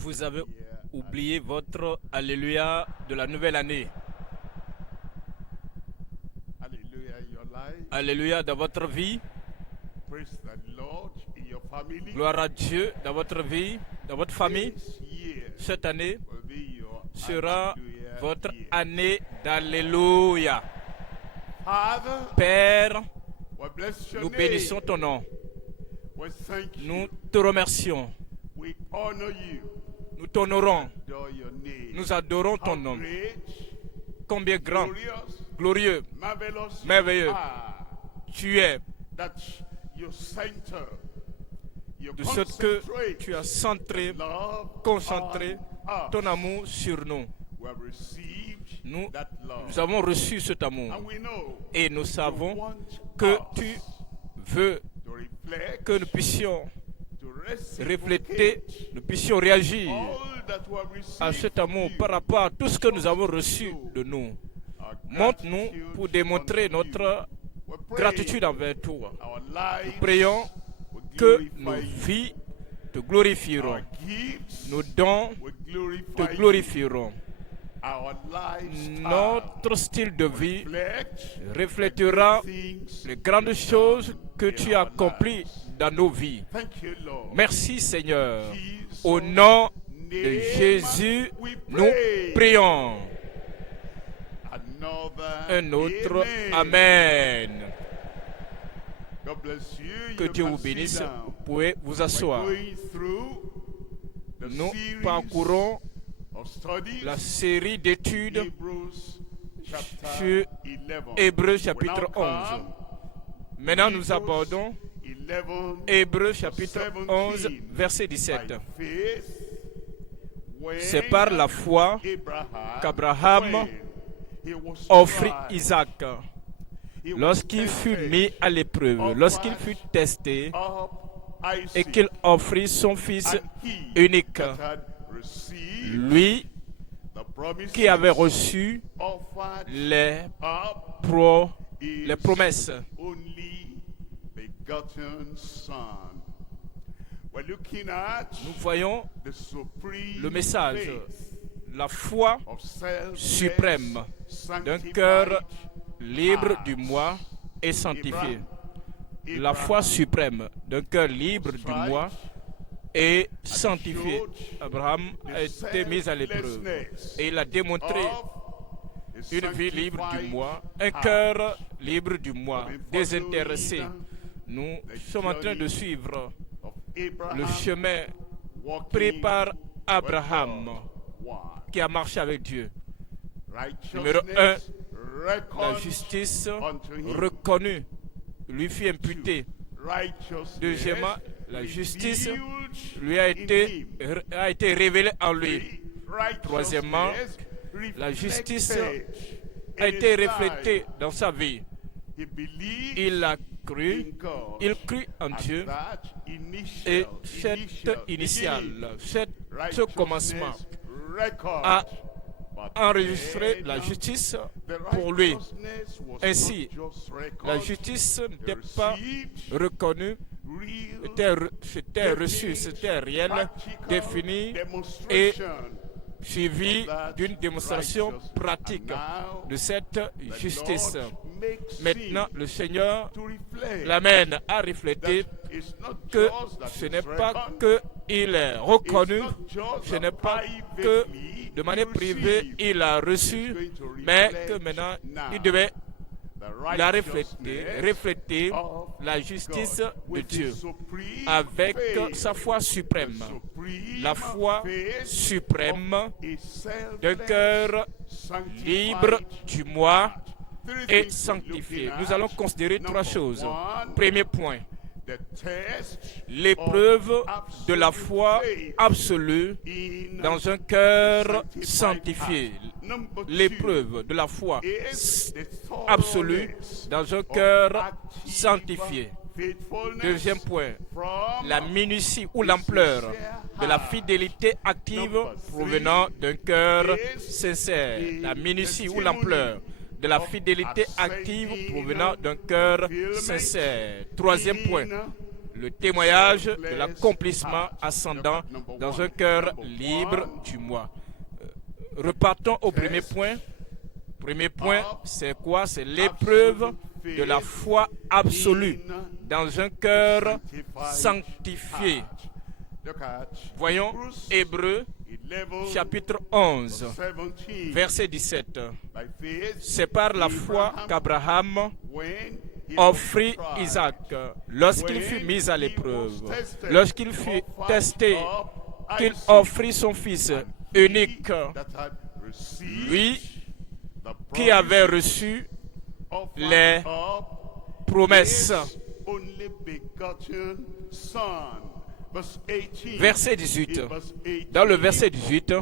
vous avez oublié votre Alléluia de la nouvelle année. Hallelujah in your life. Alléluia dans votre vie. Praise the Lord in your family. Gloire à Dieu dans votre vie, dans votre famille. This year Cette année will be your sera Hallelujah votre year. année d'Alléluia. Father, Père, we bless your nous name. bénissons ton nom. We thank Nous you. te remercions. We honor you. Nous t'honorons. Adore your name. Nous adorons How ton nom. great, Combien grand, glorious, glorieux, marvelous merveilleux you are. tu es. That you center, you De ce que concentrate tu as centré, love concentré on us. ton amour sur nous. We have received Nous, that love. nous avons reçu cet amour. And we know Et nous you savons want que us tu veux to reflect, que nous puissions to refléter, reciprocate nous puissions réagir all that we have received à cet amour from par you. rapport à tout ce que nous avons reçu de nous. Our Montre-nous gratitude pour démontrer unto you. notre We pray gratitude envers toi. our lives Prions will que glorify nos you. vies te glorifieront. Our gifts Nos dons will glorify te you. glorifieront. Our lifestyle Notre style de vie reflect reflétera things les grandes choses que tu as accomplies dans nos vies. Thank you, Lord. Merci Seigneur. Jesus' Au nom de name Jésus, we nous pray. prions. Another Un autre amen. Amen. God bless you. Que You Dieu can vous sit bénisse. down. Vous pouvez vous We're asseoir. going through the Nous series parcourons of studies, la série d'études Hebrews chapter sur 11. Hébreux We chapitre now 11. come Maintenant, nous Hebrews abordons 11, Hébreux chapitre 17. 11, verset 17. By faith, when C'est par la foi Abraham, qu'Abraham when he was offrit tried, Isaac. he was Lorsqu'il fut tested, mis à l'épreuve, lorsqu'il fut testé up et Isaac, qu'il offrit son fils and he unique, that had received lui the promises qui avait reçu offered les, up his les promesses. only begotten son. We're looking at Nous voyons the supreme le message, faith la foi of selfless, suprême d'un sanctified cœur libre du moi et sanctifié. La foi suprême d'un cœur libre du moi et sanctifié. Abraham a été mis à l'épreuve et il a démontré une vie libre du moi, un cœur libre du moi, désintéressé. Nous sommes en train de suivre le chemin pris par Abraham qui a marché avec Dieu. Numéro 1, la justice reconnue lui fut imputée. Deuxièmement, la justice lui a été révélée en lui. Troisièmement, la justice a été reflétée dans sa vie. Il a cru, il crut en Dieu et cette initiale, ce commencement a enregistré la justice pour lui. Ainsi, la justice n'était pas reconnue, c'était reçu, c'était réel, défini et suivi d'une démonstration pratique de cette justice. Maintenant, le Seigneur l'amène à refléter que ce n'est pas qu'il est reconnu, ce n'est pas que de manière privée il a reçu, mais que maintenant il devait la refléter la justice de Dieu avec sa foi suprême. La foi suprême d'un cœur libre du moi et sanctifié. Nous allons considérer trois choses. Premier point, l'épreuve de la foi absolue dans un cœur sanctifié. L'épreuve de la foi absolue dans un cœur sanctifié. Deuxième point, la minutie ou l'ampleur de la fidélité active provenant d'un cœur sincère. La minutie ou l'ampleur de la fidélité active provenant d'un cœur sincère. Troisième point, le témoignage de l'accomplissement ascendant dans un cœur libre du moi. Repartons au premier point. Premier point, c'est quoi? C'est l'épreuve de la foi absolue dans un cœur sanctifié. Voyons Hébreux chapitre 11, verset 17. C'est par la foi qu'Abraham offrit Isaac lorsqu'il fut mis à l'épreuve, lorsqu'il fut testé, qu'il offrit son fils unique, lui qui avait reçu les promesses. Verset 18. Dans le verset 18,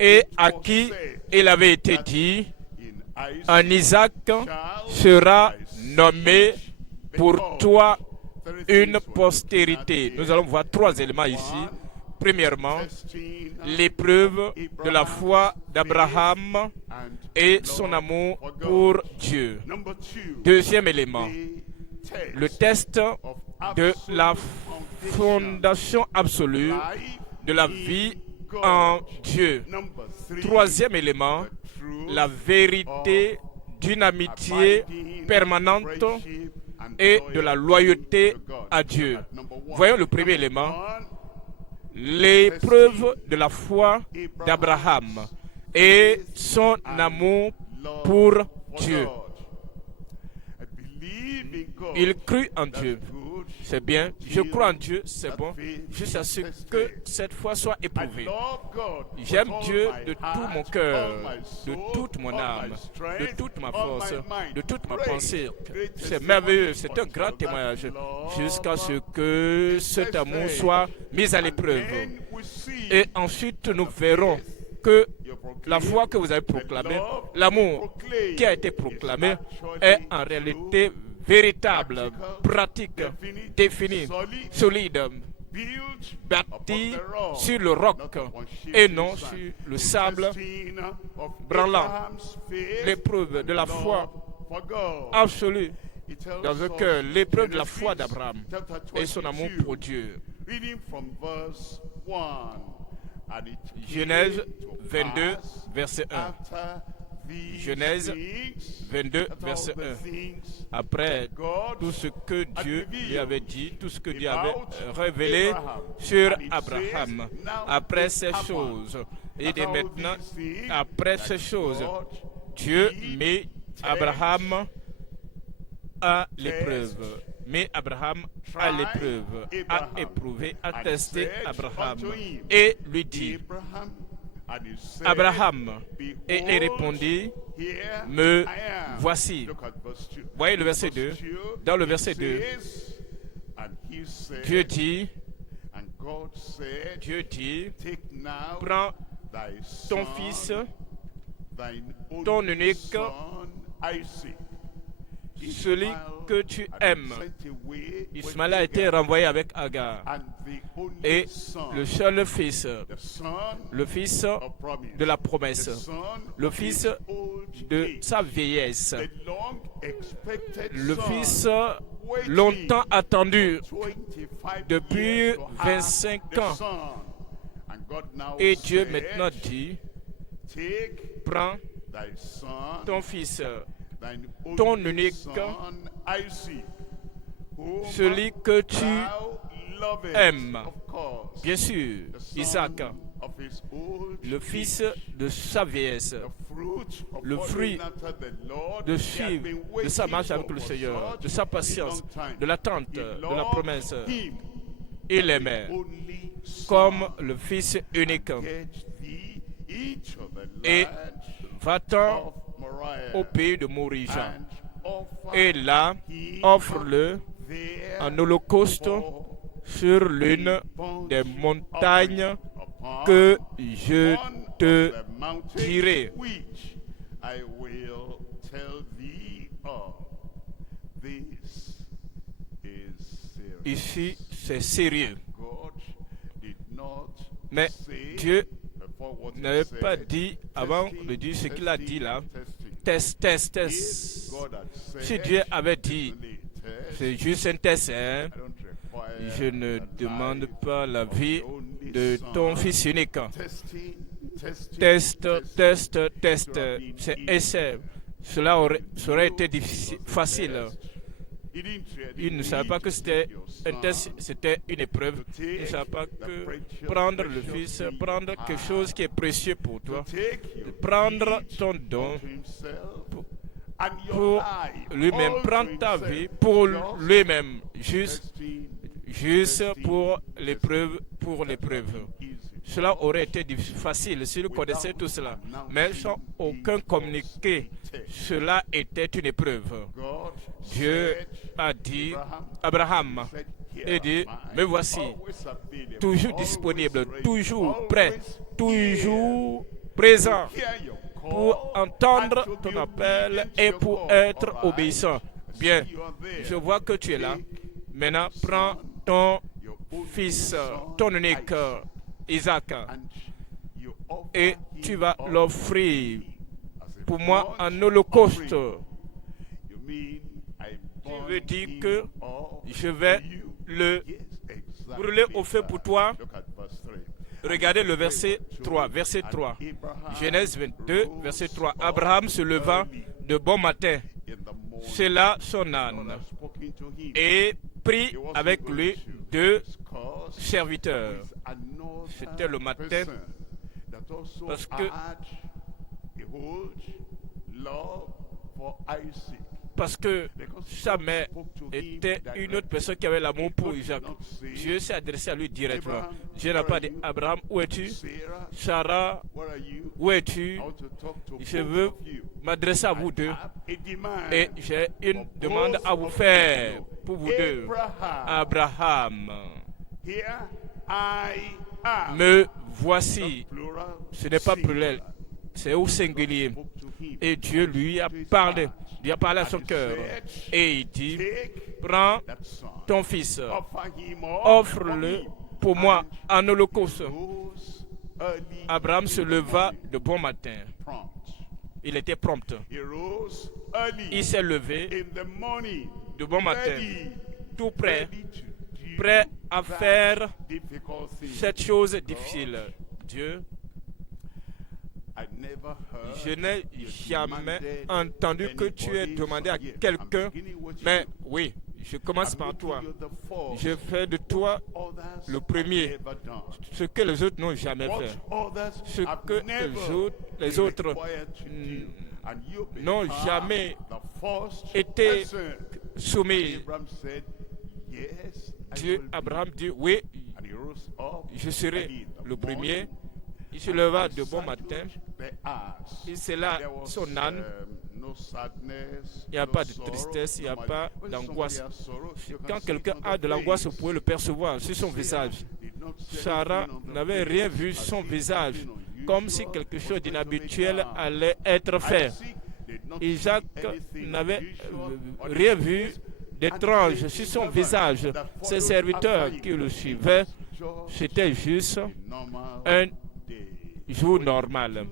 et à qui il avait été dit, en Isaac sera nommé pour toi une postérité. Nous allons voir trois éléments ici. Premièrement, l'épreuve de la foi d'Abraham et son amour pour Dieu. Deuxième élément, le test de la fondation absolue de la vie en Dieu. Troisième élément, la vérité d'une amitié permanente et de la loyauté à Dieu. Voyons le premier élément, l'épreuve de la foi d'Abraham et son amour pour Dieu. Il crut en Dieu. C'est bien. Je crois en Dieu, c'est bon. Jusqu'à ce que cette foi soit éprouvée. J'aime Dieu de tout mon cœur, de toute mon âme, de toute ma force, de toute ma pensée. C'est merveilleux. C'est un grand témoignage. Jusqu'à ce que cet amour soit mis à l'épreuve. Et ensuite, nous verrons que la foi que vous avez proclamée, l'amour qui a été proclamé, est en réalité véritable, pratique, définie, solide, bâti sur le roc et non sur le sable branlant. L'épreuve de la foi absolue dans un cœur, l'épreuve de la foi d'Abraham et son amour pour Dieu. Genèse 22, verset 1. Genèse 22, verset 1. Après tout ce que Dieu lui avait dit, tout ce que Dieu avait révélé sur Abraham, après ces choses, et dès maintenant, après ces choses, Dieu met Abraham à l'épreuve. Mais Abraham à l'épreuve, a éprouvé, a testé Abraham et lui dit, Abraham, et il répondit, me voici. Voyez le verset 2. Dans le verset 2, Dieu dit, prends ton fils, ton unique, celui que tu aimes. Ismaël a été renvoyé avec Agar. Et le seul fils, le fils de la promesse, le fils de sa vieillesse, le fils longtemps attendu depuis 25 ans. Et Dieu maintenant dit, prends ton fils, ton unique, celui que tu aimes, bien sûr, Isaac, le fils de sa vieillesse, le fruit de suivre, de sa marche avec le Seigneur, de sa patience, de l'attente, de la promesse. Il aimait comme le fils unique. Et va-t'en au pays de Moria. Et là, offre-le en holocauste sur l'une des montagnes que je te dirai. Ici, c'est sérieux. Mais Dieu n'avait pas dit, avant de dire ce qu'il a dit là, test. Si Dieu avait dit, c'est juste un test, hein? Je ne demande pas la vie de ton fils unique. Test, test, test. C'est essai. Ça aurait été facile. Il ne savait pas que c'était un test, c'était une épreuve. Il ne savait pas que prendre le Fils, prendre quelque chose qui est précieux pour toi, prendre ton don pour lui-même, prendre ta vie pour lui-même, juste pour l'épreuve, Cela aurait été facile s'il connaissait tout cela, mais sans aucun communiqué, cela était une épreuve. Dieu a dit, Abraham, et dit, me voici, toujours disponible, toujours prêt, toujours présent pour entendre ton appel et pour être obéissant. Bien, je vois que tu es là. Maintenant, prends ton fils, ton unique, Isaac, et tu vas l'offrir pour moi en holocauste. Tu veux dire que je vais le brûler au feu pour toi? Regardez le verset 3. Genèse 22, verset 3. Abraham se leva de bon matin, sella son âne et prit avec lui 2 serviteurs. C'était le matin parce que sa mère était une autre personne qui avait l'amour pour Isaac. Dieu s'est adressé à lui directement. Dieu n'a pas dit, Abraham, où es-tu? Sarah, où es-tu? Je veux m'adresser à vous deux. Et j'ai une demande à vous faire pour vous deux. Abraham, me voici. Ce n'est pas pluriel, c'est au singulier. Et Dieu lui a parlé. Dieu a parlé à son cœur. Et il dit, prends ton fils, offre-le pour moi en holocauste. Abraham se leva de bon matin. Il était prompt. Il s'est levé de bon matin, tout prêt à faire cette chose difficile. Dieu, je n'ai jamais entendu que tu aies demandé à quelqu'un, mais oui, je commence par toi. Je fais de toi le premier, ce que les autres n'ont jamais fait, ce que les autres n'ont jamais été soumis. Abraham dit, oui, je serai le premier. Il se leva de bon matin, il sella son âne, il n'y a pas de tristesse, il n'y a pas d'angoisse. Quand quelqu'un a de l'angoisse, vous pouvez le percevoir sur son visage. Sarah n'avait rien vu sur son visage, comme si quelque chose d'inhabituel allait être fait. Isaac n'avait rien vu d'étrange sur son visage. Ses serviteurs qui le suivaient, c'était juste un jour normal.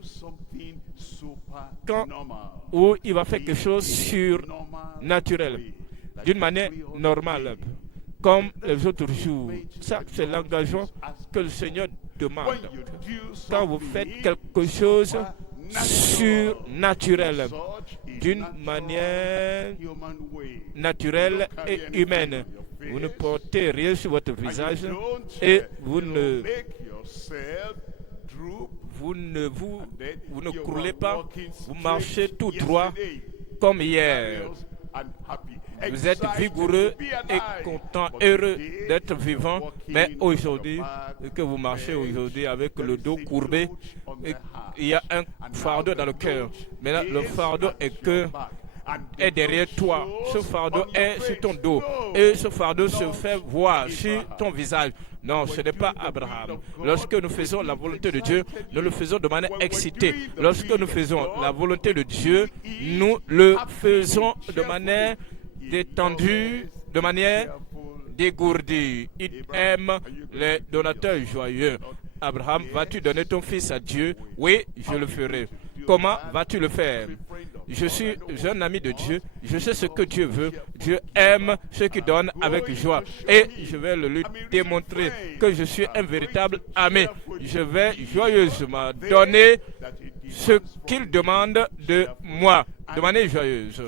Où il va faire quelque chose surnaturel, d'une manière normale, comme les autres jours. Ça, c'est l'engagement que le Seigneur demande. Quand vous faites quelque chose surnaturel, d'une manière naturelle et humaine, vous ne portez rien sur votre visage et vous ne croulez pas, vous marchez tout droit comme hier. Vous êtes vigoureux et content, heureux d'être vivant, mais aujourd'hui, que vous marchez aujourd'hui avec le dos courbé, il y a un fardeau dans le cœur. Maintenant, le fardeau est derrière toi. Ce fardeau est sur ton dos. Et ce fardeau se fait voir sur ton visage. Non, ce n'est pas Abraham. Lorsque nous faisons la volonté de Dieu, nous le faisons de manière excitée. Lorsque nous faisons la volonté de Dieu, nous le faisons de manière détendue, de manière dégourdie. Il aime les donateurs joyeux. Abraham, vas-tu donner ton fils à Dieu? Oui, je le ferai. Comment vas-tu le faire? Je suis un ami de Dieu. Je sais ce que Dieu veut. Dieu aime ceux qui donnent avec joie. Et je vais lui démontrer que je suis un véritable ami. Je vais joyeusement donner ce qu'il demande de moi. De manière joyeuse.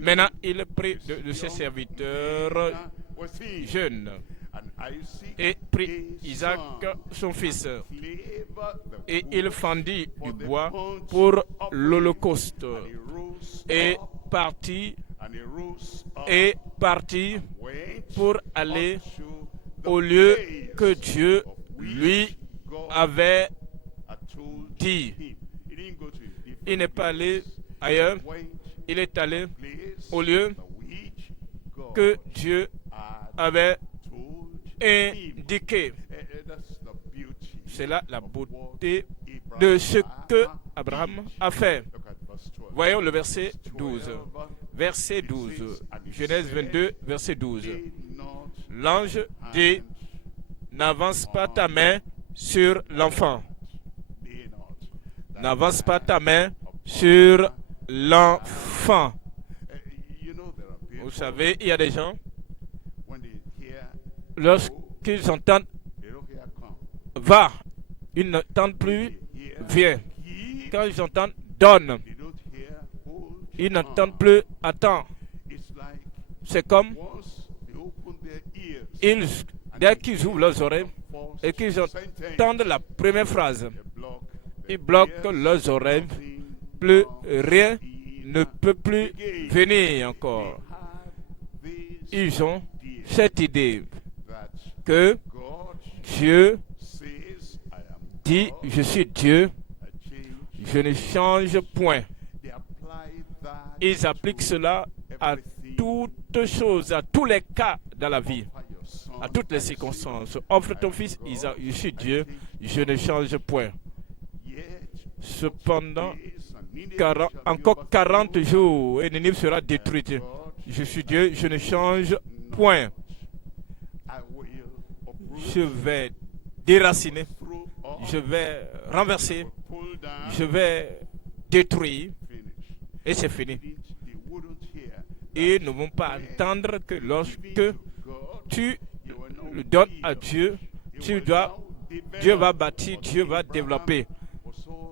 Maintenant, il prie de ses serviteurs jeunes et prit Isaac, son fils, et il fendit du bois pour l'Holocauste et partit pour aller au lieu que Dieu lui avait dit. Il n'est pas allé ailleurs, il est allé au lieu que Dieu avait indiqué. C'est là la beauté de ce que Abraham a fait. Voyons le verset 12. Verset 12. Genèse 22, verset 12. L'ange dit, n'avance pas ta main sur l'enfant. N'avance pas ta main sur l'enfant. Vous savez, il y a des gens, lorsqu'ils entendent va, ils n'entendent plus viens. Quand ils entendent donne, ils n'entendent plus attends. C'est comme dès qu'ils ouvrent leurs oreilles et qu'ils entendent la première phrase, ils bloquent leurs oreilles. Plus rien ne peut plus venir encore. Ils ont cette idée que Dieu dit, je suis Dieu, je ne change point. Ils appliquent cela à toutes choses, à tous les cas dans la vie, à toutes les circonstances. Offre ton fils, Isaac, je suis Dieu, je ne change point. Cependant, encore 40 jours et Ninive sera détruite. Je suis Dieu, je ne change point. Je vais déraciner, je vais renverser, je vais détruire et c'est fini. Ils ne vont pas entendre que lorsque tu le donnes à Dieu, Dieu va bâtir, Dieu va développer.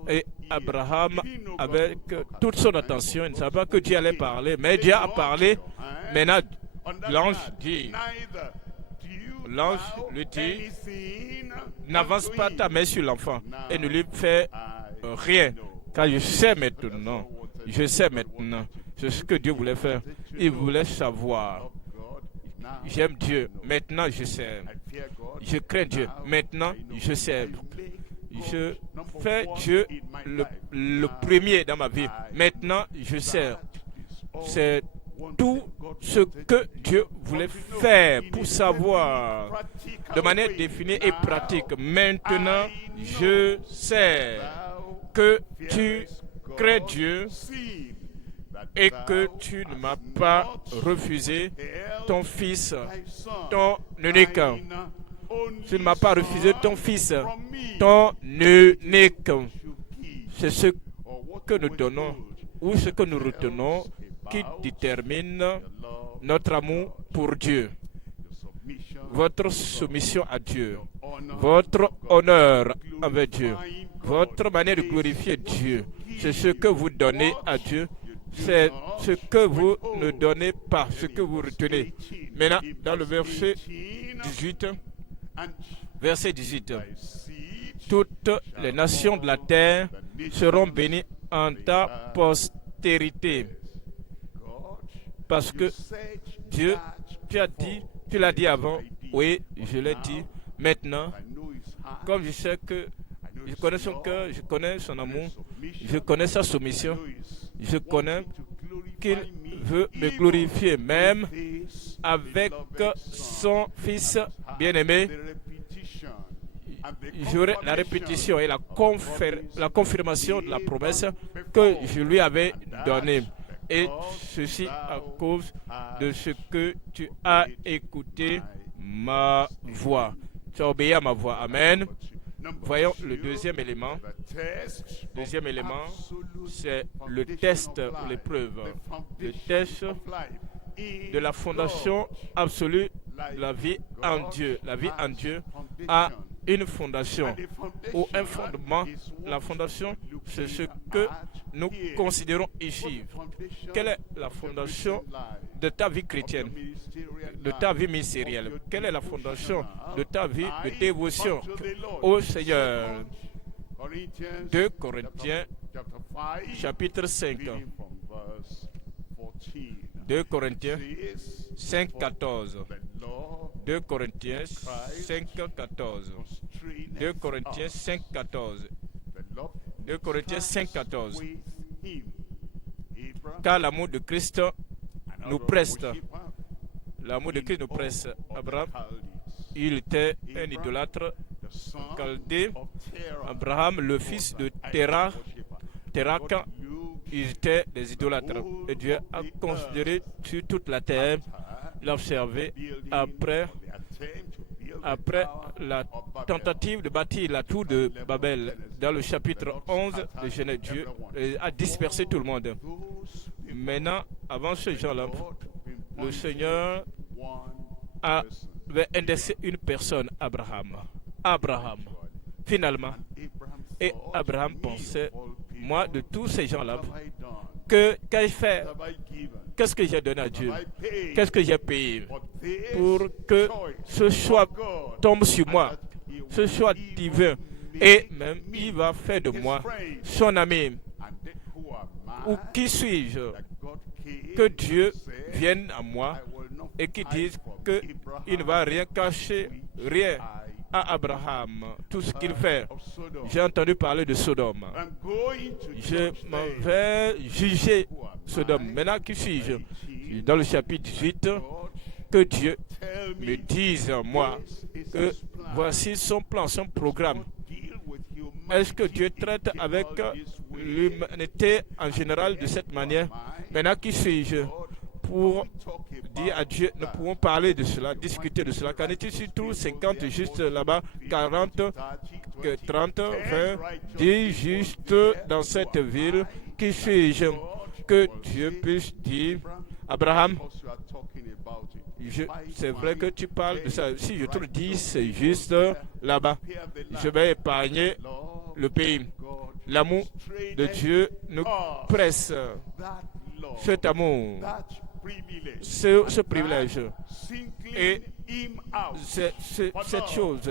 Et Abraham, avec toute son attention, il ne savait pas que Dieu allait parler, mais Dieu a parlé. Maintenant, l'ange lui dit, n'avance pas ta main sur l'enfant et ne lui fais rien. Car je sais maintenant, c'est ce que Dieu voulait faire. Il voulait savoir. J'aime Dieu, maintenant je sais. Je crains Dieu, maintenant je sais. Je fais Dieu le premier dans ma vie. Maintenant, je sais. C'est tout ce que Dieu voulait faire pour savoir de manière définie et pratique. Maintenant, je sais que tu crains Dieu et que tu ne m'as pas refusé ton fils, ton unique. Tu ne m'as pas refusé ton fils, ton unique. C'est ce que nous donnons ou ce que nous retenons qui détermine notre amour pour Dieu. Votre soumission à Dieu, votre honneur avec Dieu, votre manière de glorifier Dieu, c'est ce que vous donnez à Dieu. C'est ce que vous ne donnez pas, ce que vous retenez. Maintenant, dans le verset 18, toutes les nations de la terre seront bénies en ta postérité. Parce que Dieu, tu l'as dit avant, oui, je l'ai dit, maintenant, comme je sais que je connais son cœur, je connais son amour, je connais sa soumission, je connais qu'il veut me glorifier, même avec son fils bien-aimé. J'aurai la répétition et la confirmation de la promesse que je lui avais donnée. Et ceci à cause de ce que tu as écouté ma voix. Tu as obéi à ma voix. Amen. Voyons le deuxième élément. Deuxième élément, c'est le test ou l'épreuve. Le test de la fondation absolue de la vie en Dieu. La vie en Dieu a une fondation ou un fondement. La fondation, c'est ce que nous considérons ici. Quelle est la fondation de ta vie chrétienne, de ta vie ministérielle? Quelle est la fondation de ta vie de dévotion au Seigneur? 2 Corinthiens chapitre 5. 2 Corinthiens 5, 14. 2 Corinthiens 5, 14. 2 Corinthiens 5, 14. 2 Corinthiens 5, 14. Car l'amour de Christ nous presse. L'amour de Christ nous presse. Abraham, il était un idolâtre chaldé. Abraham, le fils de Térak, ils étaient des idolâtres. Et Dieu a considéré sur toute la terre, l'a observé après la tentative de bâtir la tour de Babel. Dans le chapitre 11 de Genèse, Dieu a dispersé tout le monde. Maintenant, avant ce jour-là, le Seigneur avait indexé une personne, Abraham. Finalement, et Abraham pensait, moi, de tous ces gens-là, qu'ai-je fait? Qu'est-ce que j'ai donné à Dieu? Qu'est-ce que j'ai payé pour que ce choix tombe sur moi, ce choix divin? Et même, il va faire de moi son ami. Ou qui suis-je? Que Dieu vienne à moi et qu'il dise qu'il ne va rien cacher, rien à Abraham, tout ce qu'il fait. J'ai entendu parler de Sodome. Je m'en vais juger Sodome. Maintenant, qui suis-je? Dans le chapitre 18, que Dieu me dise, moi, que voici son plan, son programme. Est-ce que Dieu traite avec l'humanité en général de cette manière? Maintenant, qui suis-je pour dire à Dieu, nous pouvons parler de cela, discuter de cela. Qu'en est-il surtout 50 juste là-bas, 40, 30, 20, 10 juste dans cette ville? Qui suis-je? Que Dieu puisse dire, Abraham, c'est vrai que tu parles de ça. Si je te le dis, c'est juste là-bas. Je vais épargner le pays. L'amour de Dieu nous presse. Cet amour, ce privilège et cette chose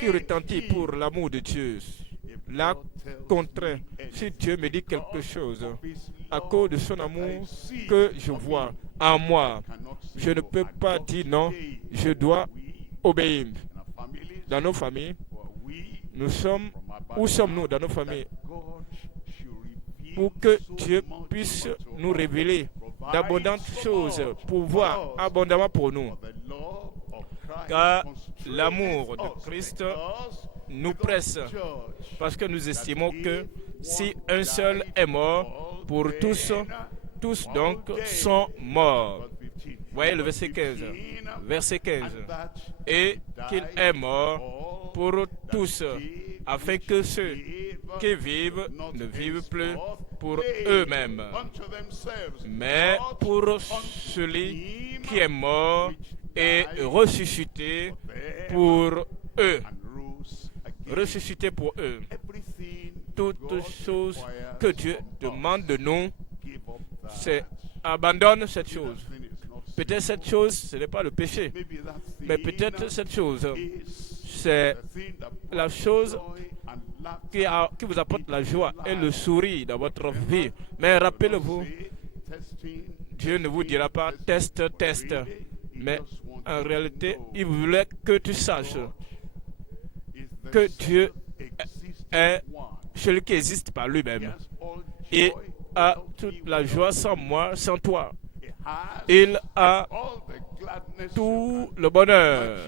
qui retentit pour l'amour de Dieu, la contraint. Si Dieu me dit quelque chose à cause de son amour que je vois en moi, je ne peux pas dire non, je dois obéir. Dans nos familles, où sommes-nous dans nos familles? Pour que Dieu puisse nous révéler d'abondantes choses, pouvoir abondamment pour nous. Car l'amour de Christ nous presse, parce que nous estimons que si un seul est mort, pour tous donc sont morts. Voyez le verset 15. Verset 15. Et qu'il est mort pour tous, afin que ceux qui vivent ne vivent plus pour eux-mêmes, mais pour celui qui est mort et ressuscité pour eux. Ressuscité pour eux. Toutes choses que Dieu demande de nous, c'est abandonne cette chose. Peut-être cette chose, ce n'est pas le péché, mais peut-être cette chose, c'est la chose qui vous apporte la joie et le sourire dans votre vie. Mais rappelez-vous, Dieu ne vous dira pas test, mais en réalité, il voulait que tu saches que Dieu est celui qui existe par lui-même et a toute la joie sans moi, sans toi. Il a tout le bonheur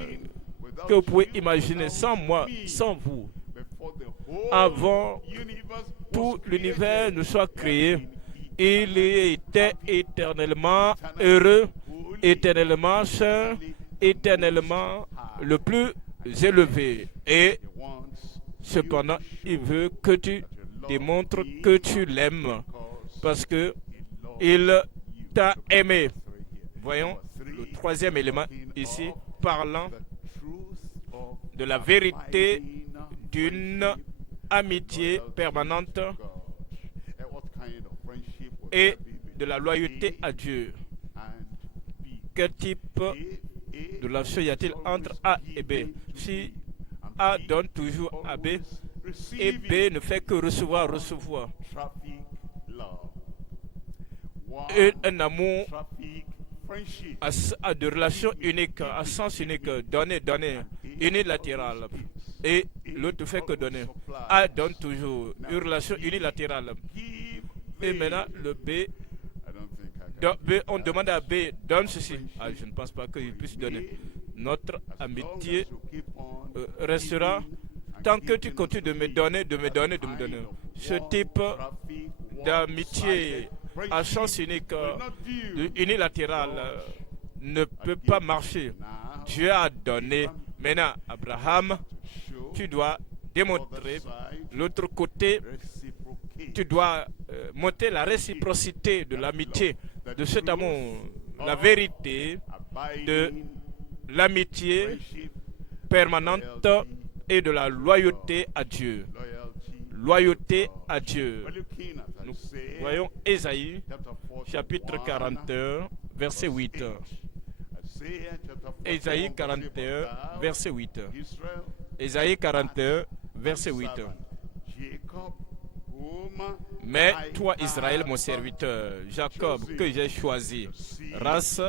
que vous pouvez imaginer sans moi, sans vous. Avant tout l'univers ne soit créé, il était éternellement heureux, éternellement saint, éternellement le plus élevé. Et Cependant, il veut que tu démontres que tu l'aimes parce que il t'a aimé. Voyons le troisième élément ici, parlant de la vérité d'une amitié permanente et de la loyauté à Dieu. Quel type de relation y a-t-il entre A et B? Si A donne toujours à B et B ne fait que recevoir. Et un amour à de relations uniques, à sens unique, donner, unilatéral. Et l'autre ne fait que donner. A donne toujours, une relation unilatérale. Et maintenant, le B, on demande à B, donne ceci. Ah, je ne pense pas qu'il puisse donner. Notre amitié restera tant que tu continues de me donner. Ce type d'amitié à sens unique, unilatéral, ne peut pas marcher. Dieu a donné. Maintenant, Abraham, tu dois démontrer l'autre côté. Tu dois monter la réciprocité de l'amitié, de cet amour, la vérité de l'amitié permanente et de la loyauté à Dieu. Loyauté à Dieu. Nous voyons Ésaïe, chapitre 41, verset 8. Ésaïe 41, verset 8. Ésaïe 41, verset 8. Mais toi, Israël, mon serviteur, Jacob, que j'ai choisi, race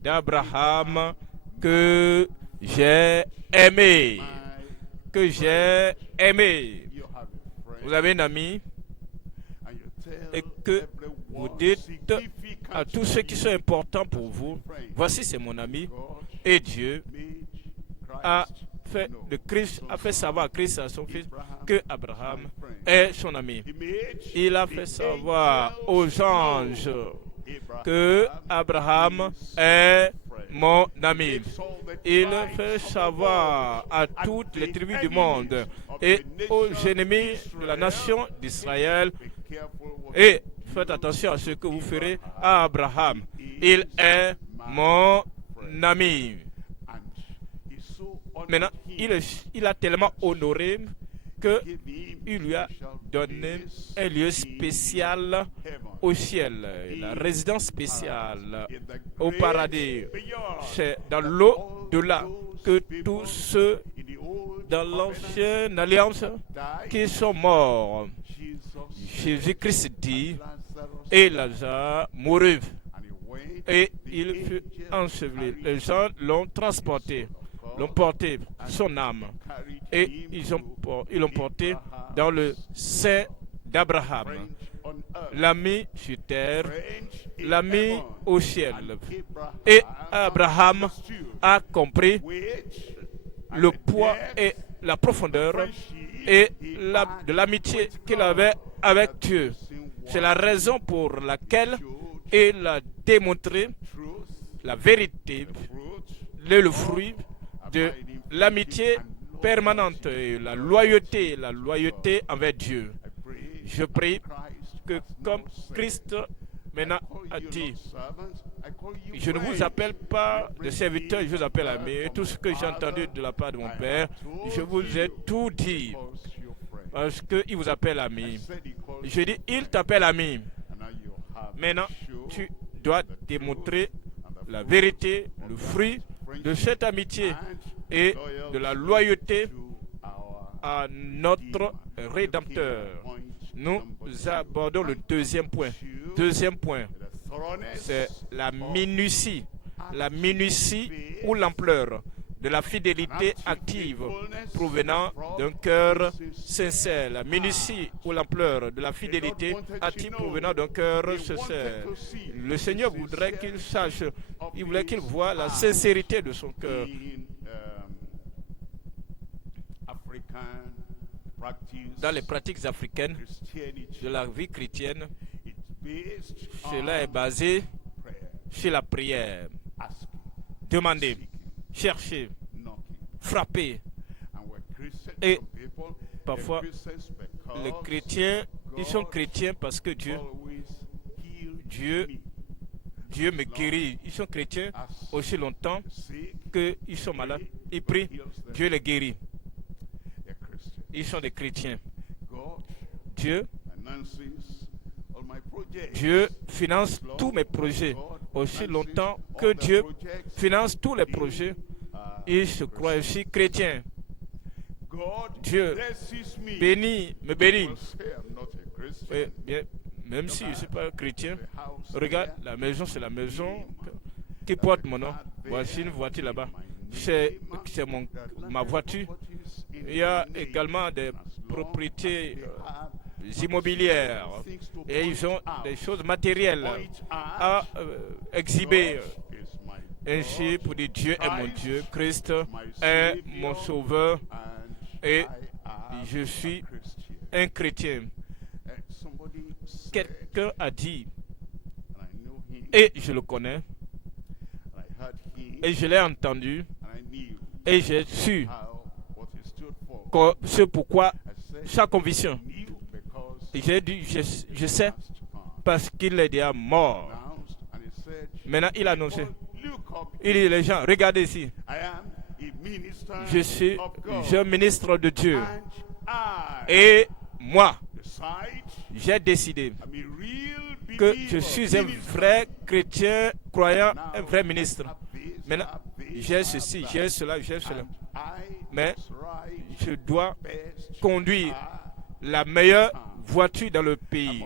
d'Abraham, que j'ai aimé, Vous avez un ami et que vous dites à tous ceux qui sont importants pour vous, voici c'est mon ami, et Dieu a fait savoir à Christ, à son fils, que Abraham est son ami. Il a fait savoir aux anges que Abraham est mon ami. Il fait savoir à toutes les tribus du monde et aux ennemis de la nation d'Israël, et faites attention à ce que vous ferez à Abraham. Il est mon ami. Maintenant, il a tellement honoré qu'il lui a donné un lieu spécial au ciel, la résidence spéciale au paradis. C'est dans l'au-delà que tous ceux dans l'ancienne alliance qui sont morts, Jésus-Christ dit, et Lazare mourut, et il fut enseveli. Les gens l'ont transporté, l'ont porté, son âme, et ils l'ont porté dans le sein d'Abraham, l'ami sur terre, l'ami au ciel. Et Abraham a compris le poids et la profondeur et de l'amitié qu'il avait avec Dieu. C'est la raison pour laquelle il a démontré la vérité, le fruit de l'amitié permanente et la loyauté envers Dieu. Je prie que comme Christ maintenant a dit, je ne vous appelle pas de serviteur, je vous appelle ami. Et tout ce que j'ai entendu de la part de mon Père, je vous ai tout dit parce qu'il vous appelle ami. Je dis, il t'appelle ami. Maintenant, tu dois démontrer la vérité, le fruit de cette amitié et de la loyauté à notre Rédempteur. Nous abordons le deuxième point. Deuxième point, c'est la minutie ou l'ampleur de la fidélité active provenant d'un cœur sincère. La minutie ou l'ampleur de la fidélité active provenant d'un cœur sincère. Le Seigneur voudrait qu'il sache, il voulait qu'il voie la sincérité de son cœur. Dans les pratiques africaines de la vie chrétienne, cela est basé sur la prière. Demander, chercher, frapper. Et Parfois, les chrétiens, ils sont chrétiens parce que Dieu me guérit. Ils sont chrétiens aussi longtemps qu'ils sont malades. Ils prient, Dieu les guérit. Ils sont des chrétiens. Dieu finance tous mes projets. Aussi longtemps que Dieu finance tous les projets, il se croit aussi chrétien. Dieu me bénit. Et bien, même si je ne suis pas chrétien, regarde, la maison, c'est la maison qui porte mon nom. Voici une voiture là-bas. C'est ma voiture. Il y a également des propriétés immobilières et ils ont des choses matérielles à exhiber. Ainsi, pour dire Dieu est mon Dieu, Christ est mon sauveur et je suis un chrétien. Quelqu'un a dit, et je le connais, et je l'ai entendu, et j'ai su ce pourquoi sa conviction. J'ai dit, je sais, parce qu'il est déjà mort. Maintenant, il a annoncé. Il dit, les gens, regardez ici. Je suis un ministre de Dieu. Et moi, j'ai décidé que je suis un vrai chrétien, croyant, un vrai ministre. Maintenant, j'ai ceci, j'ai cela, j'ai cela. Mais je dois conduire la meilleure voiture dans le pays.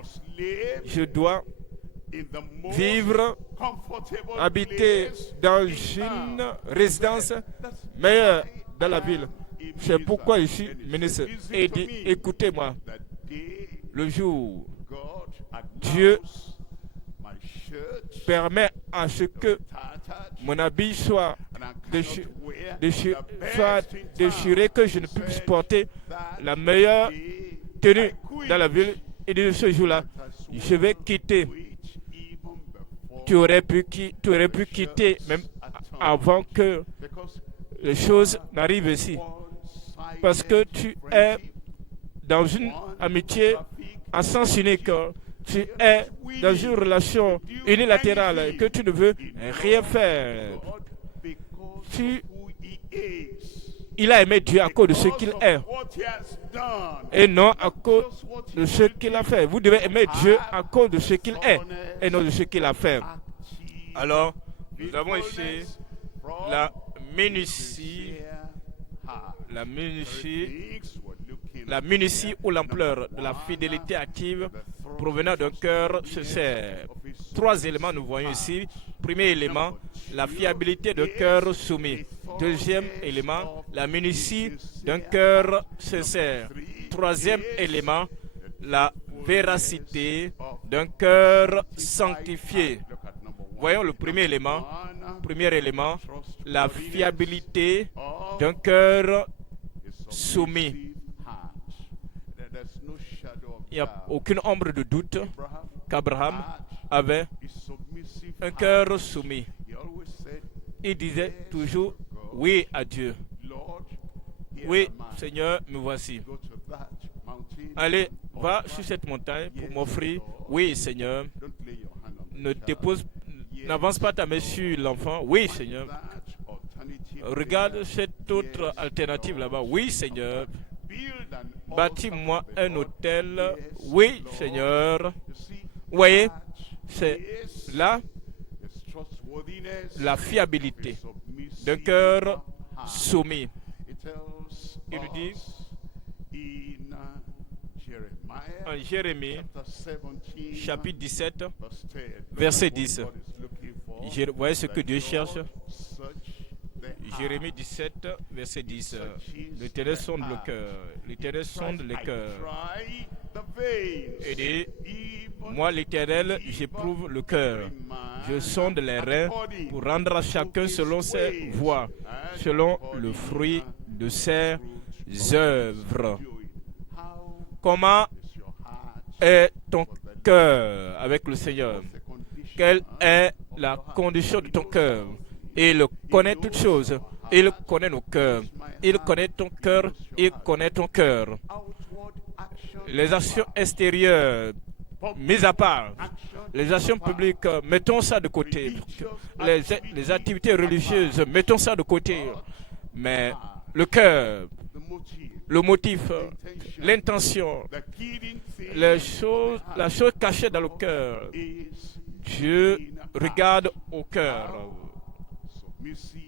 Je dois vivre, habiter dans une résidence meilleure dans la ville. C'est pourquoi je suis ministre. Et dit, écoutez-moi, le jour Dieu permet à ce que mon habit soit déchiré, que je ne puisse porter la meilleure tenue dans la ville. Et de ce jour-là, je vais quitter. Tu aurais pu quitter même avant que les choses n'arrivent ici. Parce que tu es dans une amitié à sens unique. Tu es dans une relation unilatérale et que tu ne veux rien faire. Il a aimé Dieu à cause de ce qu'il est et non à cause de ce qu'il a fait. Vous devez aimer Dieu à cause de ce qu'il est et non de ce qu'il a fait. Alors, nous avons ici la minutie ou l'ampleur de la fidélité active provenant d'un cœur sincère. 3 éléments nous voyons ici. Premier élément, la fiabilité d'un cœur soumis. Deuxième élément, la minutie d'un cœur sincère. Troisième élément, la véracité d'un cœur sanctifié. Voyons le premier élément. Premier élément, la fiabilité d'un cœur soumis. Il n'y a aucune ombre de doute qu'Abraham avait un cœur soumis. Il disait toujours oui à Dieu. Oui, Seigneur, me voici. Allez, va sur cette montagne pour m'offrir. Oui, Seigneur. N'avance pas ta main sur l'enfant. Oui, Seigneur. Regarde cette autre alternative là-bas. Oui, Seigneur. Bâtis-moi un autel. Oui, Seigneur. Vous voyez, c'est là la fiabilité d'un cœur soumis. Il nous dit en Jérémie, chapitre 17, verset 10. Vous voyez ce que Dieu cherche? Jérémie 17, verset 10. L'Éternel sonde le cœur. L'Éternel sonde les cœurs. Et dit, moi l'Éternel, j'éprouve le cœur. Je sonde les reins pour rendre à chacun selon ses voies, selon le fruit de ses œuvres. Comment est ton cœur avec le Seigneur? Quelle est la condition de ton cœur? Il connaît toutes choses. Il connaît nos cœurs. Il connaît ton cœur, il connaît ton cœur. Les actions extérieures, mises à part, les actions publiques, mettons ça de côté. Les activités religieuses, mettons ça de côté. Mais le cœur, le motif, l'intention, la chose cachée dans le cœur, Dieu regarde au cœur.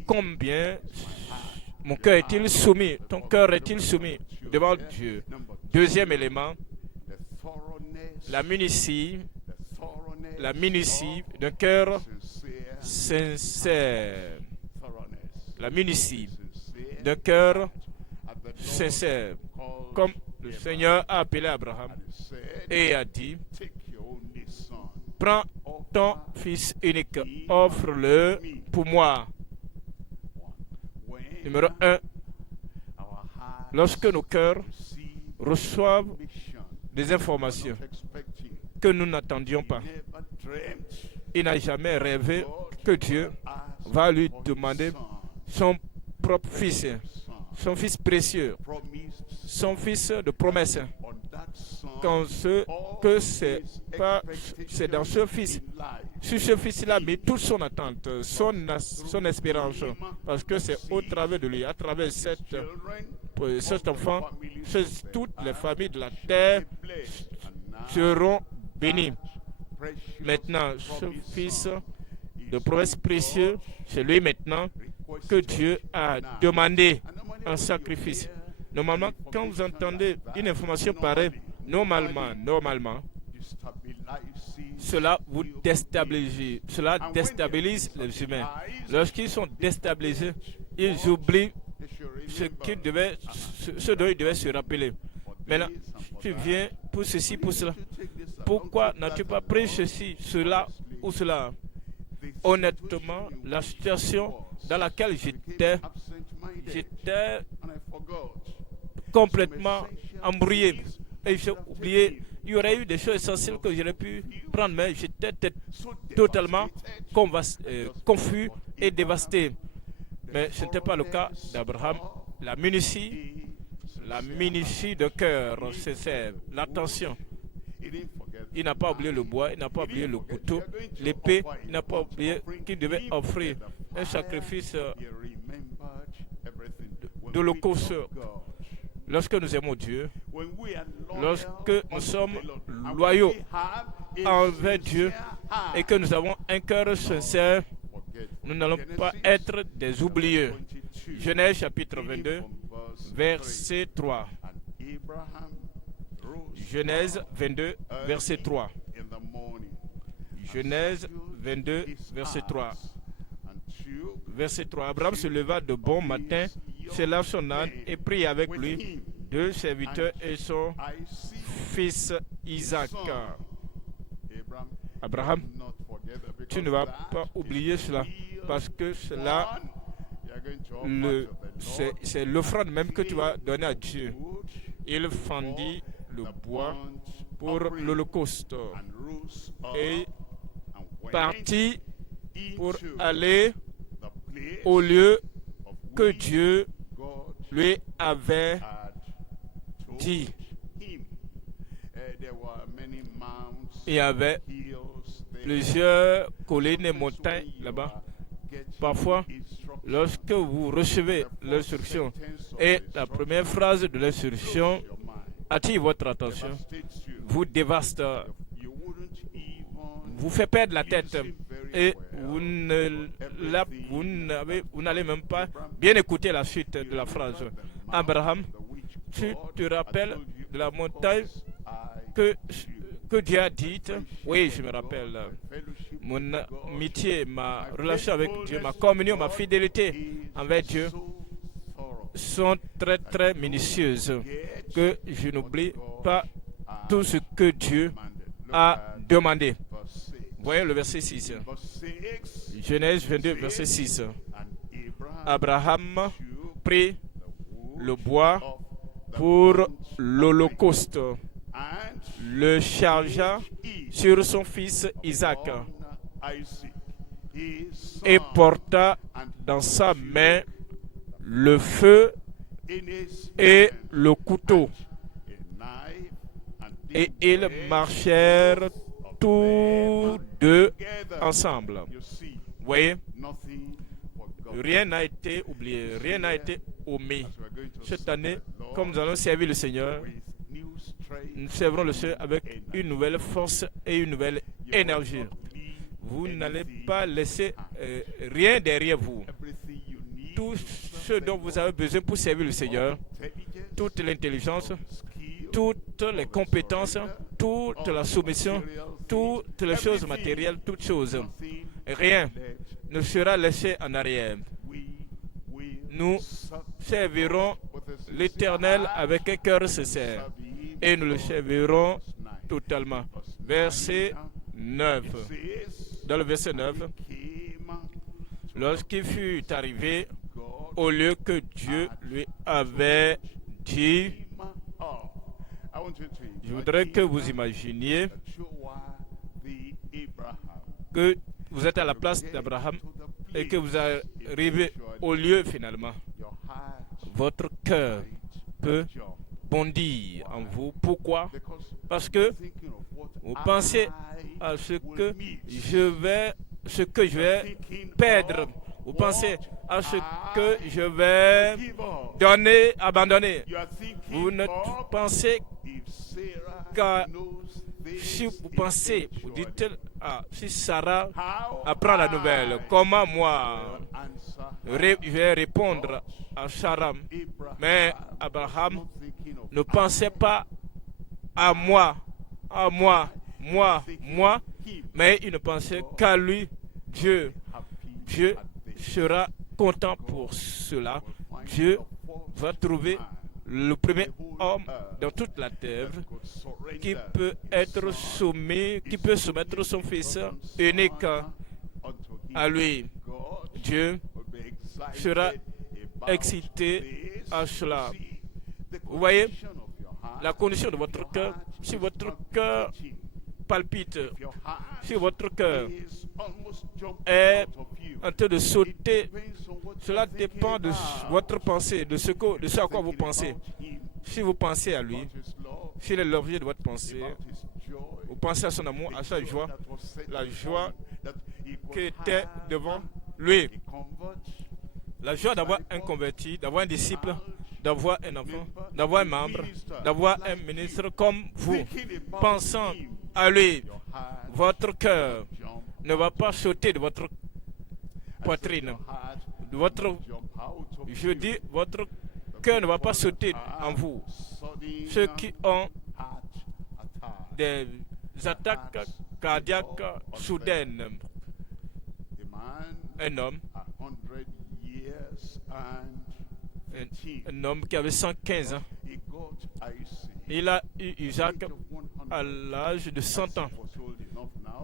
Combien mon cœur est-il soumis? Ton cœur est-il soumis devant Dieu? Deuxième élément, la minutie d'un cœur sincère. La minutie d'un cœur sincère. Comme le Seigneur a appelé Abraham et a dit, prends ton fils unique, offre-le pour moi. Numéro 1, lorsque nos cœurs reçoivent des informations que nous n'attendions pas, il n'a jamais rêvé que Dieu va lui demander son propre fils, son fils précieux, son fils de promesse. C'est dans ce fils, sur ce fils-là, mais toute son attente, son espérance, parce que c'est au travers de lui, à travers cet enfant, toutes les familles de la terre seront bénies. Maintenant, ce fils de promesse précieux, c'est lui maintenant que Dieu a demandé un sacrifice. Normalement, quand vous entendez une information pareille, normalement, cela vous déstabilise. Cela déstabilise les humains. Lorsqu'ils sont déstabilisés, ils oublient ce dont ils devaient se rappeler. Maintenant, tu viens pour ceci, pour cela. Pourquoi n'as-tu pas pris ceci, cela ou cela? Honnêtement, la situation dans laquelle j'étais complètement embrouillé. Et j'ai oublié, il y aurait eu des choses essentielles que j'aurais pu prendre, mais j'étais totalement confus et dévasté. Mais ce n'était pas le cas d'Abraham. La minutie de cœur sincère, l'attention. Il n'a pas oublié le bois, il n'a pas oublié le couteau, l'épée, il n'a pas oublié qu'il devait offrir un sacrifice d'holocauste. Lorsque nous aimons Dieu, lorsque nous sommes loyaux envers Dieu et que nous avons un cœur sincère, nous n'allons pas être des oublieux. Genèse chapitre 22, verset 3. Genèse 22, verset 3. Genèse 22, verset 3. Verset 3. Abraham se leva de bon matin, se lava son âne et prit avec lui 2 serviteurs et son fils Isaac. Abraham, tu ne vas pas oublier cela, parce que cela, c'est l'offrande même que tu vas donner à Dieu. Il fendit le bois pour l'holocauste et partit pour aller au lieu que Dieu lui avait dit. Il y avait plusieurs collines et montagnes là-bas. Parfois, lorsque vous recevez l'instruction et la première phrase de l'instruction attire votre attention, vous dévaste, vous fait perdre la tête et vous n'allez même pas bien écouter la suite de la phrase. Abraham, tu te rappelles de la montagne que Dieu a dite? Oui, je me rappelle. Mon amitié, ma relation avec Dieu, ma communion, ma fidélité envers Dieu sont très très minutieuses, que je n'oublie pas tout ce que Dieu a demandé. Voyez le verset 6. Genèse 22, verset 6. Abraham prit le bois pour l'holocauste, le chargea sur son fils Isaac et porta dans sa main le feu et le couteau. Et ils marchèrent tous deux ensemble. Vous voyez, rien n'a été oublié, rien n'a été omis. Cette année, comme nous allons servir le Seigneur, nous servirons le Seigneur avec une nouvelle force et une nouvelle énergie. Vous n'allez pas laisser rien derrière vous. Tout ce dont vous avez besoin pour servir le Seigneur, toute l'intelligence, toutes les compétences, toute la soumission, toutes les choses matérielles, toutes choses. Rien ne sera laissé en arrière. Nous servirons l'Éternel avec un cœur sincère et nous le servirons totalement. Verset 9. Dans le verset 9, lorsqu'il fut arrivé au lieu que Dieu lui avait dit, je voudrais que vous imaginiez que vous êtes à la place d'Abraham et que vous arrivez au lieu finalement. Votre cœur peut bondir en vous. Pourquoi? Parce que vous pensez à ce que je vais perdre. Vous pensez à ce que je vais donner, abandonner. Vous ne pensez qu'à... Si vous pensez, vous dites, si Sarah apprend la nouvelle, comment moi je vais répondre à Sarah? Mais Abraham ne pensait pas à moi, mais il ne pensait qu'à lui. Dieu sera content pour cela. Dieu va trouver le premier homme dans toute la terre qui peut être soumis, qui peut soumettre son fils unique à lui. Dieu sera excité à cela. Vous voyez la condition de votre cœur. Si votre cœur palpite, si votre cœur est en train de sauter, cela dépend de votre pensée, de ce à quoi vous pensez. Si vous pensez à lui, s'il est l'objet de votre pensée, vous pensez à son amour, à sa joie, la joie qui était devant lui, la joie d'avoir un converti, d'avoir un disciple, d'avoir un enfant, d'avoir un membre, d'avoir un ministre comme vous, pensant à lui, votre cœur ne va pas sauter de votre poitrine. Je dis, votre cœur ne va pas sauter en vous. Ceux qui ont des attaques cardiaques soudaines, un homme qui avait 115 ans, il a eu Isaac à l'âge de 100 ans.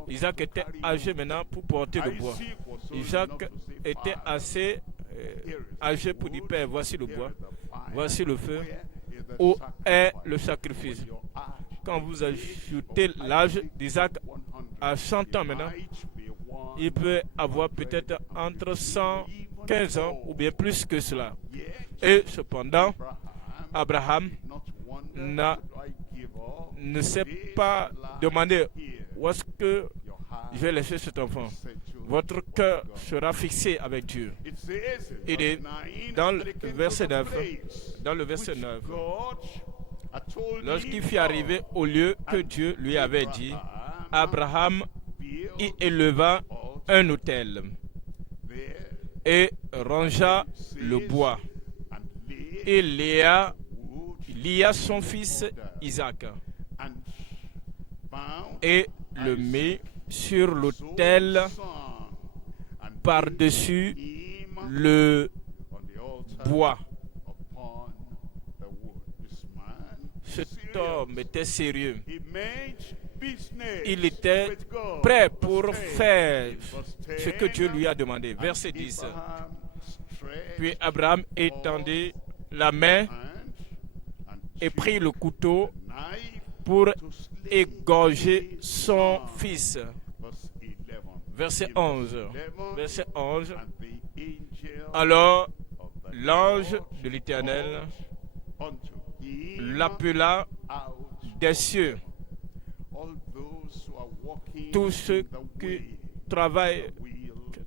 Isaac était âgé maintenant pour porter le bois. Isaac était assez âgé pour dire, Père, voici le bois, voici le feu, où est le sacrifice? Quand vous ajoutez l'âge d'Isaac à 100 ans maintenant, il peut avoir peut-être entre 115 ans ou bien plus que cela. Et cependant, Abraham ne s'est pas demandé où est-ce que je vais laisser cet enfant. Votre cœur sera fixé avec Dieu. Il est dans le verset 9. Dans le verset 9. Lorsqu'il fut arrivé au lieu que Dieu lui avait dit, Abraham y éleva un autel et rangea le bois. Il lia son fils Isaac et le mit sur l'autel par-dessus le bois. Cet homme était sérieux. Il était prêt pour faire ce que Dieu lui a demandé. Verset 10. Puis Abraham étendit la main et prit le couteau pour égorger son fils. Verset 11. Verset 11. Alors l'ange de l'Éternel unto him l'appela out des cieux. all those who are walking Tous ceux in the qui way, travaillent will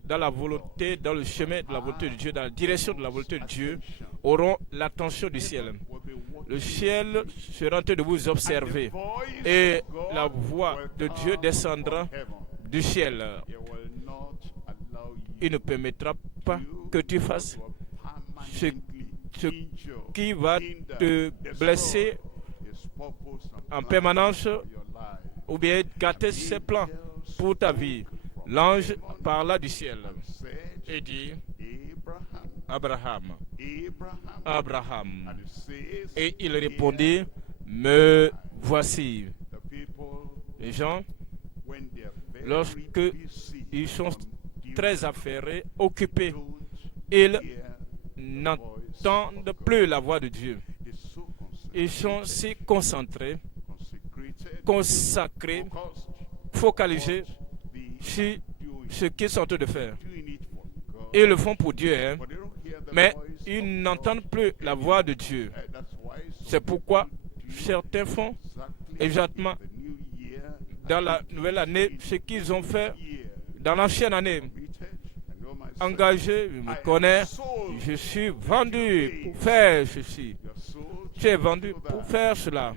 dans la volonté, dans le chemin de la volonté de Dieu, dans la direction de la volonté de Dieu, auront l'attention du ciel. will be walking. Le ciel sera en train de vous observer et la voix de Dieu descendra du ciel. He will not allow Il ne permettra pas que tu fasses ce qui va te blesser en permanence ou bien gâter ses plans pour ta vie. L'ange parla du ciel et dit, Abraham, Abraham. Et il répondit, me voici. Les gens, lorsque ils sont très affairés, occupés, ils n'entendent plus la voix de Dieu. Ils sont si concentrés, consacrés, focalisés sur ce qu'ils sont en train de faire. Ils le font pour Dieu, hein, mais ils n'entendent plus la voix de Dieu. C'est pourquoi certains font exactement dans la nouvelle année ce qu'ils ont fait dans l'ancienne année. Engagé, je me connais, je suis vendu pour faire ceci. Tu es vendu pour faire cela.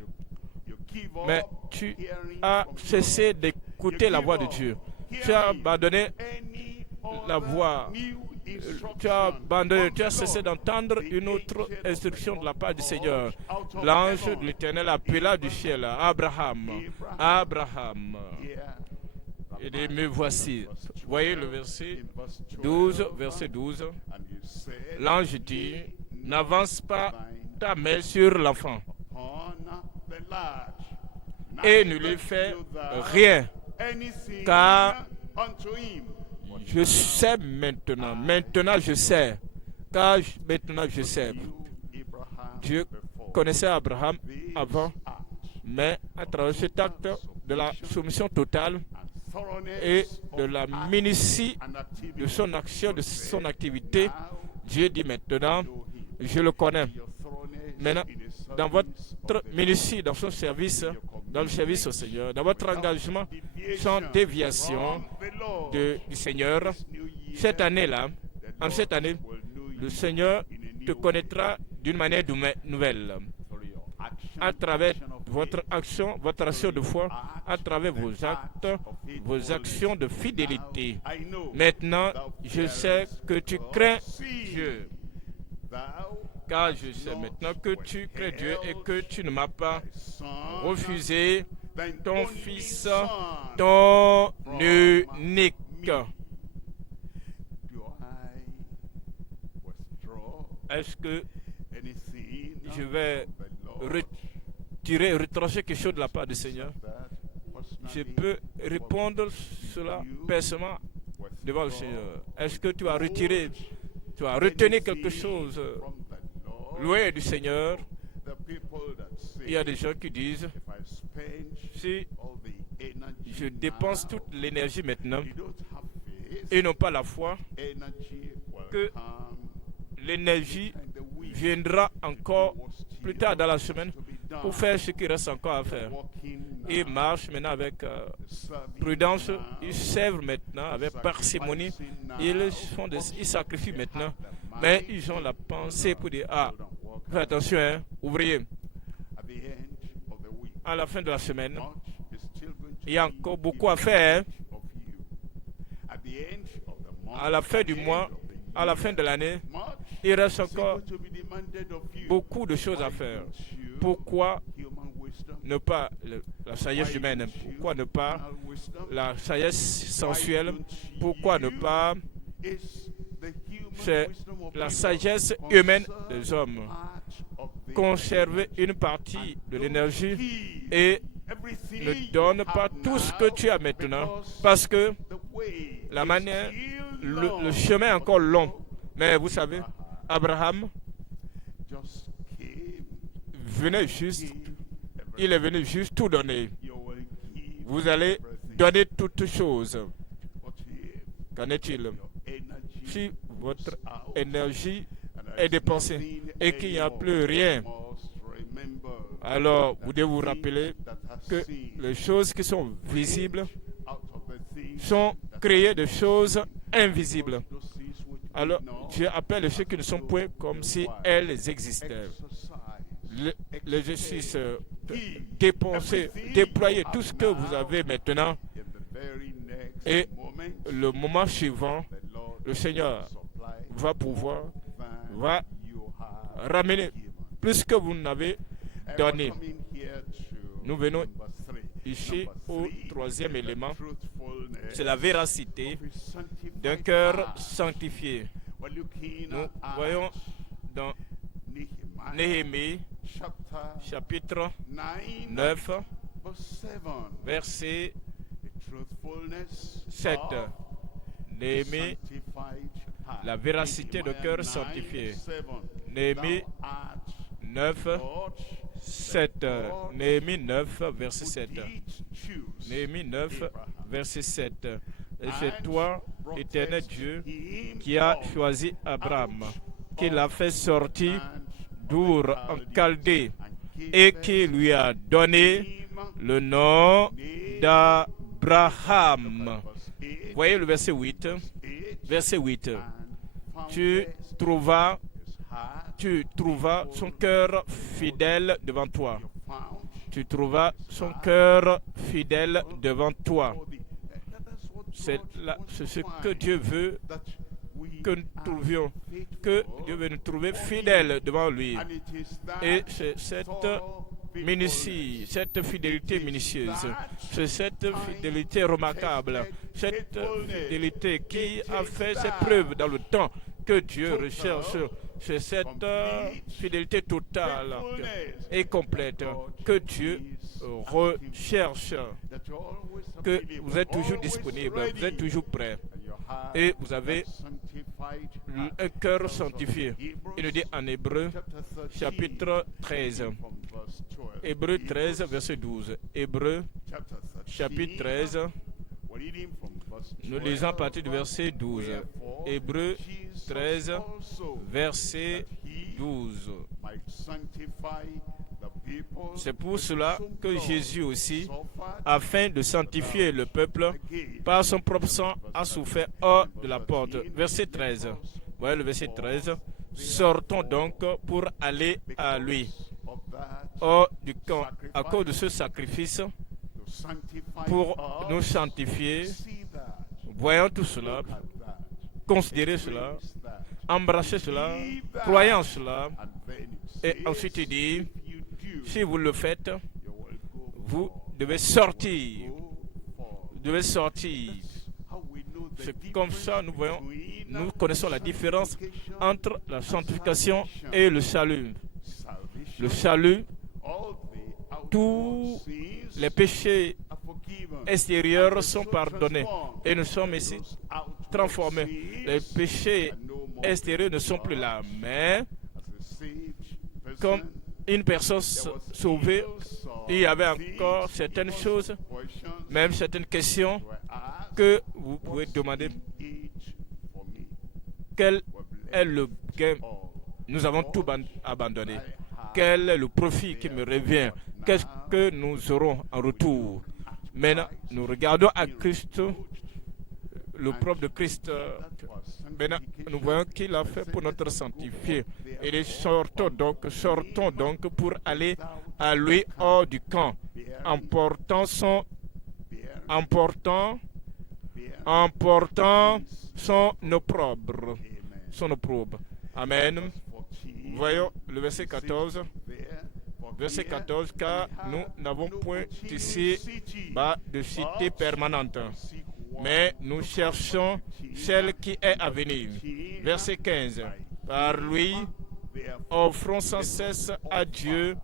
Mais tu as cessé d'écouter la voix de Dieu. Tu as abandonné la voix. Tu as abandonné, tu as cessé d'entendre une autre instruction de la part du Seigneur. L'ange de l'Éternel appela du ciel, Abraham, Abraham. Et dit, me voici. Voyez le verset 12, verset 12. L'ange dit, n'avance pas ta main sur l'enfant et ne lui fais rien, car je sais maintenant, je sais, car maintenant je sais. Dieu connaissait Abraham avant, mais à travers cet acte de la soumission totale et de la minutie de son action, de son activité, Dieu dit maintenant, je le connais. Maintenant, dans votre minutie, dans son service, dans le service au Seigneur, dans votre engagement, sans déviation du Seigneur, cette année-là, en cette année, le Seigneur te connaîtra d'une manière nouvelle. À travers votre action de foi, à travers vos actes, vos actions de fidélité. Maintenant, je sais que tu crains Dieu. Car je sais maintenant que tu crains Dieu et que tu ne m'as pas refusé ton fils, ton unique. Est-ce que je vais retrancher quelque chose de la part du Seigneur? Je peux répondre cela personnellement devant le Seigneur. Est-ce que tu as retiré, tu as retenu quelque chose loin du Seigneur? Il y a des gens qui disent, si je dépense toute l'énergie maintenant, et non pas la foi, que l'énergie viendra encore plus tard dans la semaine pour faire ce qui reste encore à faire. Ils marchent maintenant avec prudence, ils servent maintenant avec parcimonie, ils sacrifient maintenant, mais ils ont la pensée pour dire, ah, fais attention, hein, ouvrier. À la fin de la semaine, il y a encore beaucoup à faire. Hein. À la fin du mois, à la fin de l'année, il reste encore beaucoup de choses à faire. Pourquoi ne pas la sagesse humaine? Pourquoi ne pas la sagesse sensuelle? Pourquoi ne pas c'est la sagesse humaine des hommes? Conserver une partie de l'énergie et ne donne pas tout ce que tu as maintenant, parce que la manière, le chemin est encore long. Mais vous savez, Abraham il est venu juste tout donner. Vous allez donner toutes choses. Qu'en est-il? Si votre énergie est dépensé et qu'il n'y a plus rien, alors vous devez vous rappeler que les choses qui sont visibles sont créées de choses invisibles. Alors Dieu appelle ceux qui ne sont point comme si elles existaient. L'exercice, dépenser, déployer tout ce que vous avez maintenant, et le moment suivant, le Seigneur va pouvoir, va ramener plus que vous n'avez donné. Nous venons ici au troisième élément, c'est la véracité d'un cœur sanctifié. Nous voyons dans Néhémie, chapitre 9, verset 7. Néhémie, la véracité de cœur sanctifié. Néhémie 9, 7. Néhémie 9, verset 7. Néhémie 9, verset 7. Et c'est toi, éternel Dieu, qui as choisi Abraham, qui l'a fait sortir d'Our en Chaldée, et qui lui a donné le nom d'Abraham. Voyez le verset 8. Verset 8. Tu trouveras son cœur fidèle devant toi. Tu trouveras son cœur fidèle devant toi. C'est ce que Dieu veut que nous trouvions, que Dieu veut nous trouver fidèles devant lui. Et c'est cette minutie, cette fidélité minutieuse, c'est cette fidélité remarquable, cette fidélité qui a fait ses preuves dans le temps que Dieu recherche. C'est cette fidélité totale et complète que Dieu recherche, que vous êtes toujours disponible, vous êtes toujours prêt et vous avez un cœur sanctifié. Il nous dit en Hébreu chapitre 13. Hébreu 13 verset 12. Hébreu chapitre 13. Nous lisons à partir du verset 12. Hébreu 13 verset 12. C'est pour cela que Jésus aussi, afin de sanctifier le peuple, par son propre sang, a souffert hors de la porte. Verset 13. Voyez le verset 13. Sortons donc pour aller à lui, hors du camp, à cause de ce sacrifice, pour nous sanctifier. Voyons tout cela, considérez cela, embrassez cela, croyons cela, et ensuite il dit, si vous le faites, vous devez sortir. Vous devez sortir. C'est comme ça, nous connaissons la différence entre la sanctification et le salut. Le salut, tous les péchés extérieurs sont pardonnés et nous sommes ici transformés. Les péchés extérieurs ne sont plus là, mais comme une personne sauvée, il y avait encore certaines choses, même certaines questions que vous pouvez demander. Quel est le gain? Nous avons tout abandonné. Quel est le profit qui me revient? Qu'est-ce que nous aurons en retour? Maintenant, nous regardons à Christ, le propre de Christ. Maintenant, nous voyons qu'il a fait pour notre sanctifier. Et sortons donc pour aller à lui hors du camp, emportant son opprobre. Son opprobre. Amen. Voyons le verset 14. Verset 14, car nous n'avons point ici de cité permanente, mais nous cherchons celle qui est à venir. Verset 15, par lui, offrons sans cesse à Dieu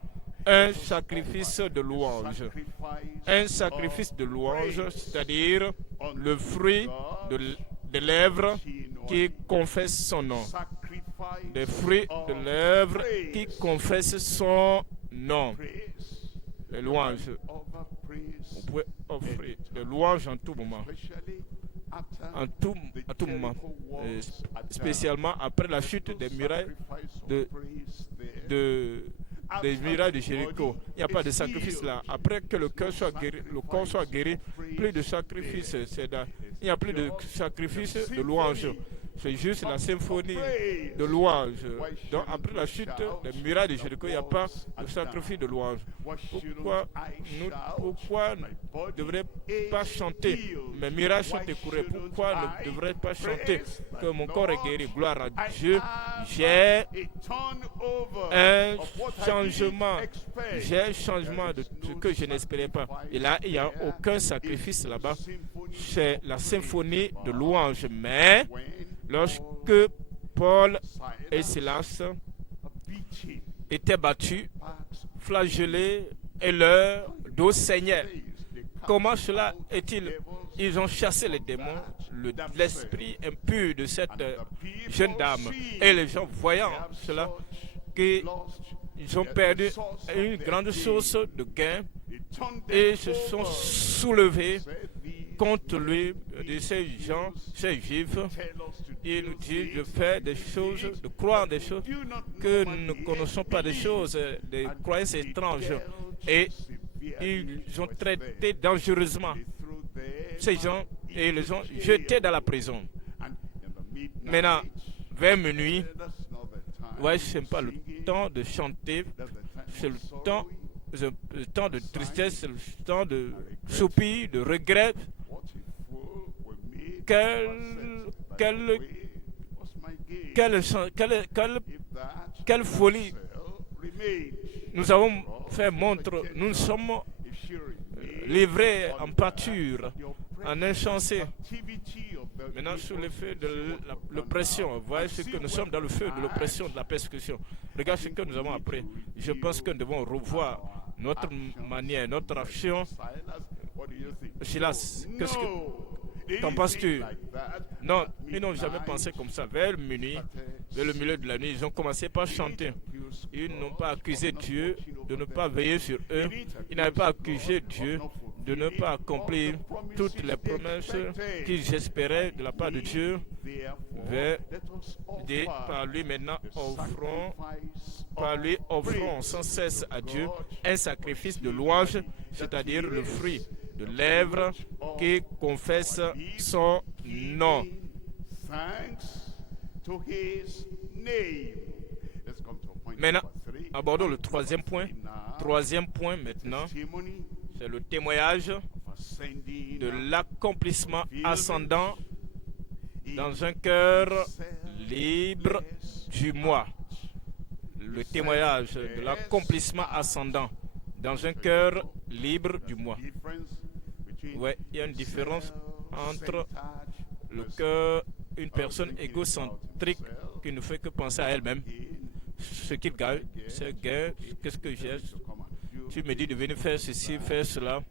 un sacrifice de louange. Un sacrifice de louange, c'est-à-dire le fruit des lèvres qui confessent son nom. Des fruits de lèvres qui confessent son nom. Les louanges. Vous pouvez offrir des louanges en tout moment. à tout moment, spécialement après la chute des murailles des murailles de Jéricho. Il n'y a pas de sacrifice là. Après que le corps soit guéri, plus de sacrifice. Il n'y a plus de sacrifice de louange. C'est juste la symphonie de louange. Donc après la chute des murailles de Jéricho, il n'y a pas de sacrifice de louange. Pourquoi ne devrait pas chanter? Mes miracles sont écourés. Pourquoi ne devrais pas chanter que mon corps est guéri? Gloire à Dieu. J'ai un changement. J'ai un changement de ce que je n'espérais pas. Et là, il n'y a aucun sacrifice là-bas. C'est la symphonie de louange. Mais lorsque Paul et Silas étaient battus, flagellés et leur dos saignait, comment cela est-il? Ils ont chassé les démons, l'esprit impur de cette jeune dame. Et les gens, voyant cela, qu'ils ont perdu une grande source de gain et se sont soulevés contre lui, de ces gens, ces juifs. Il nous dit de faire des choses, de croire des choses que nous ne connaissons pas, des choses, des croyances étranges. Et ils ont traité dangereusement ces gens et les ont jetés dans la prison. Maintenant, vers minuit, ouais, ce n'est pas le temps de chanter, c'est le temps de tristesse, c'est le temps de soupir, de regret. Quelle folie nous avons fait montre, nous nous sommes livrés en pâture, en insensé. Maintenant, sous l'effet de l'oppression, voyez ce que nous sommes dans le feu de l'oppression, de la persécution. Regarde ce que nous avons appris. Je pense que nous devons revoir notre manière, notre action. Silas, qu'est-ce que qu'en penses-tu? Non, ils n'ont jamais pensé comme ça. Vers minuit, vers le milieu de la nuit, ils ont commencé par chanter. Ils n'ont pas accusé Dieu de ne pas veiller sur eux. Ils n'avaient pas accusé Dieu de ne pas accomplir toutes les promesses qu'ils espéraient de la part de Dieu. Par lui maintenant, offrons sans cesse à Dieu un sacrifice de louange, c'est-à-dire le fruit de lèvres qui confessent son nom. Maintenant, abordons le troisième point. Troisième point maintenant, c'est le témoignage de l'accomplissement ascendant dans un cœur libre du moi. Le témoignage de l'accomplissement ascendant dans un cœur libre du moi. Oui, il y a une différence entre le cœur, une personne égocentrique qui ne fait que penser à elle-même. Ce qu'il gagne, c'est gain. Qu'est-ce que j'ai? Tu me dis de venir faire ceci, faire cela.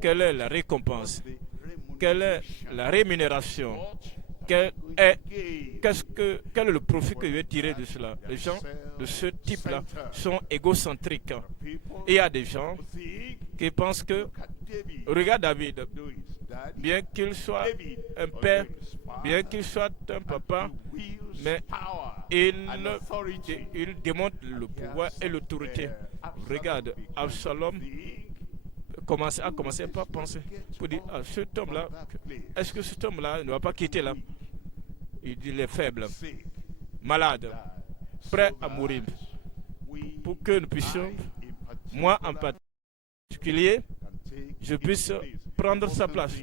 Quelle est la récompense? Quelle est la rémunération? Quel est le profit que je vais tirer de cela? Les gens de ce type-là sont égocentriques. Et il y a des gens qui pensent que, regarde David, bien qu'il soit un père, bien qu'il soit un papa, mais il démontre le pouvoir et l'autorité. Regarde, Absalom a commencé par penser, pour dire, cet homme-là, est-ce que cet homme-là ne va pas quitter là? Il est faible, malade, prêt à mourir. Pour que nous puissions, moi en particulier, je puisse prendre sa place.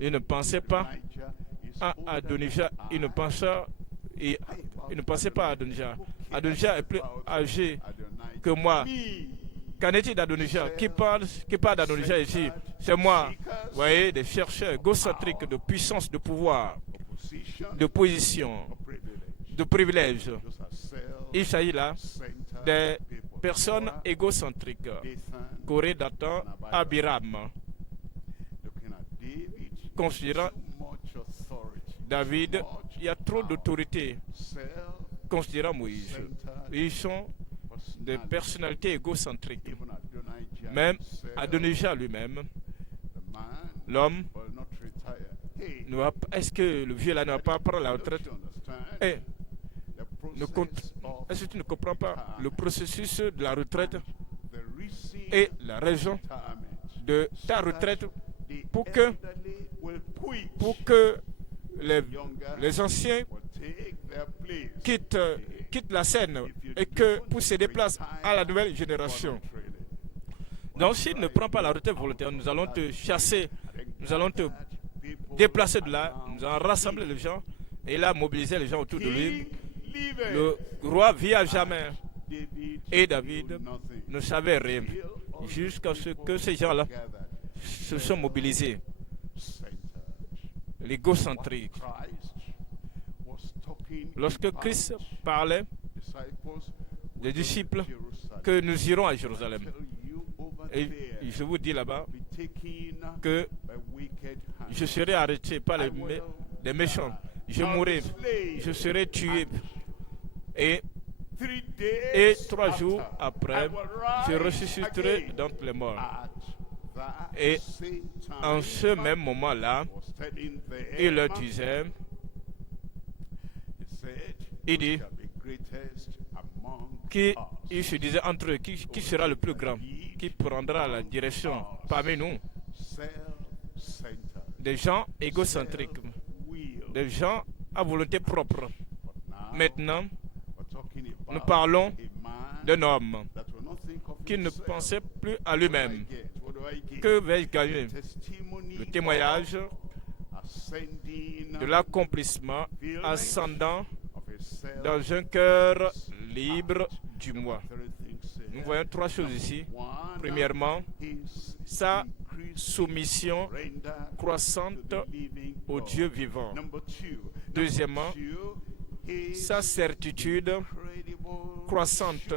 Il ne pensait pas à Adonijah, il ne pensait pas à Adonijah. Adonijah est plus âgé que moi. Qu'en est-il d'Adonijah? Qui parle d'Adonijah ici? C'est moi. Vous voyez, des chercheurs égocentriques de puissance, de pouvoir, de position, de privilèges. Il s'agit là des personnes égocentriques. Corée, Dathan, Abiram. Considérant David, il y a trop d'autorité. Considérant Moïse, ils sont des personnalités égocentriques. Même Adonijah lui-même, l'homme, est-ce que le vieux là ne va pas prendre la retraite? Et est-ce que tu ne comprends pas le processus de la retraite et la raison de ta retraite pour que les anciens quittent la scène et que pour céder place à la nouvelle génération. Donc s'il ne prend pas la retraite volontaire, nous allons te chasser, nous allons te déplacer de là, nous allons rassembler les gens et là mobiliser les gens autour de lui. Le roi vit à jamais et David ne savait rien jusqu'à ce que ces gens-là se sont mobilisés. L'égocentrique. Lorsque Christ parlait des disciples que nous irons à Jérusalem, et je vous dis là-bas que je serai arrêté par les méchants, je mourrai, je serai tué et 3 jours après, je ressusciterai d'entre les morts. Et en ce même moment-là, il leur disait, il dit, il se disait entre eux, qui sera le plus grand, qui prendra la direction parmi nous? Des gens égocentriques, des gens à volonté propre. Maintenant, nous parlons d'un homme qui ne pensait plus à lui-même. Que vais-je gagner? Le témoignage de l'accomplissement ascendant dans un cœur libre du moi. Nous voyons 3 choses ici. Premièrement, sa soumission croissante au Dieu vivant. Deuxièmement, sa certitude croissante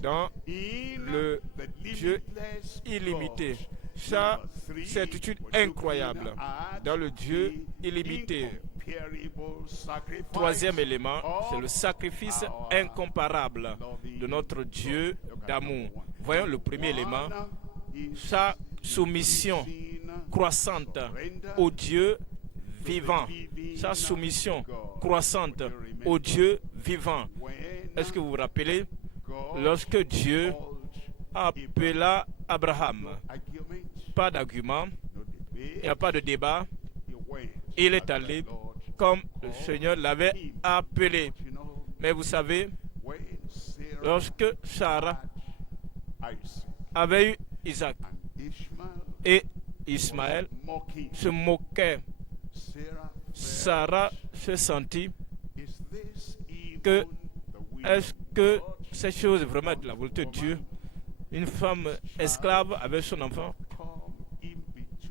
dans le Dieu illimité. Sa certitude incroyable dans le Dieu illimité. Troisième élément, c'est le sacrifice incomparable de notre Dieu d'amour. Voyons le premier élément, sa soumission croissante au Dieu vivant. Sa soumission croissante au Dieu vivant. Est-ce que vous vous rappelez, lorsque Dieu appela Abraham, pas d'argument, il n'y a pas de débat, il est allé comme le Seigneur l'avait appelé. Mais vous savez, lorsque Sarah avait eu Isaac et Ismaël se moquait, Sarah se sentit que est-ce que cette chose est vraiment de la volonté de Dieu? Une femme esclave avec son enfant,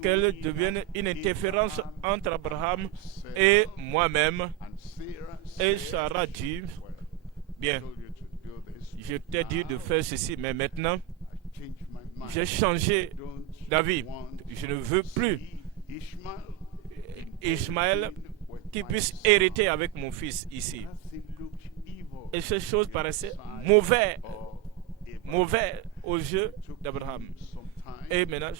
qu'elle devienne une interférence entre Abraham et moi-même. Et Sarah dit, bien, je t'ai dit de faire ceci, mais maintenant, j'ai changé d'avis. Je ne veux plus Ismaël qui puisse hériter avec mon fils ici. Et ces choses paraissaient mauvaises aux yeux d'Abraham. Et maintenant,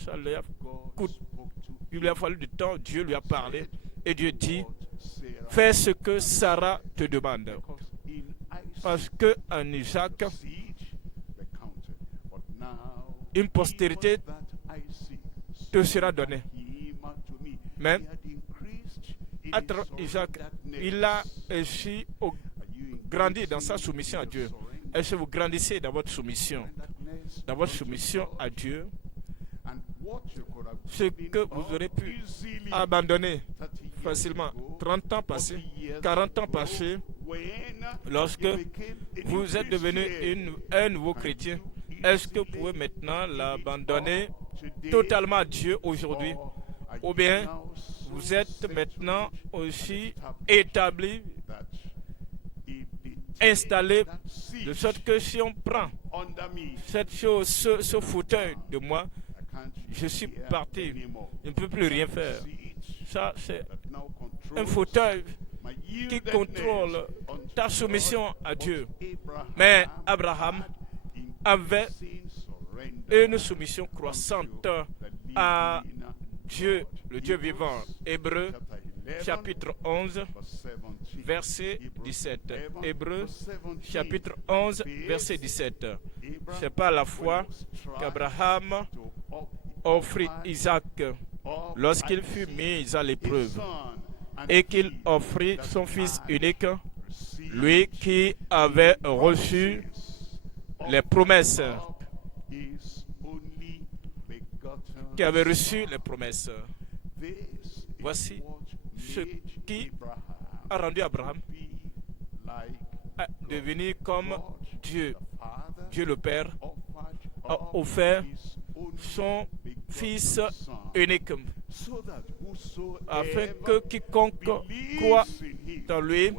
il lui a fallu du temps, Dieu lui a parlé, et Dieu dit, fais ce que Sarah te demande. Parce qu'en Isaac, une postérité te sera donnée. Mais, à travers Isaac, il a aussi grandi dans sa soumission à Dieu. Est-ce que vous grandissez dans votre soumission à Dieu? Ce que vous aurez pu abandonner facilement, 30 ans passés, 40 ans passés, lorsque vous êtes devenu un nouveau chrétien, est-ce que vous pouvez maintenant l'abandonner totalement à Dieu aujourd'hui? Ou bien vous êtes maintenant aussi établi, installé, de sorte que si on prend cette chose, ce fauteuil de moi, je suis parti, je ne peux plus rien faire. Ça, c'est un fauteuil qui contrôle ta soumission à Dieu. Mais Abraham avait une soumission croissante à Dieu, le Dieu vivant. Hébreux, chapitre 11, verset 17. Hébreux, chapitre 11, verset 17. C'est par la foi qu'Abraham offrit Isaac lorsqu'il fut mis à l'épreuve et qu'il offrit son fils unique, lui qui avait reçu les promesses, qui avait reçu les promesses. Voici ce qui a rendu Abraham à devenir comme Dieu. Dieu le Père a offert son Fils unique, afin que quiconque croit dans lui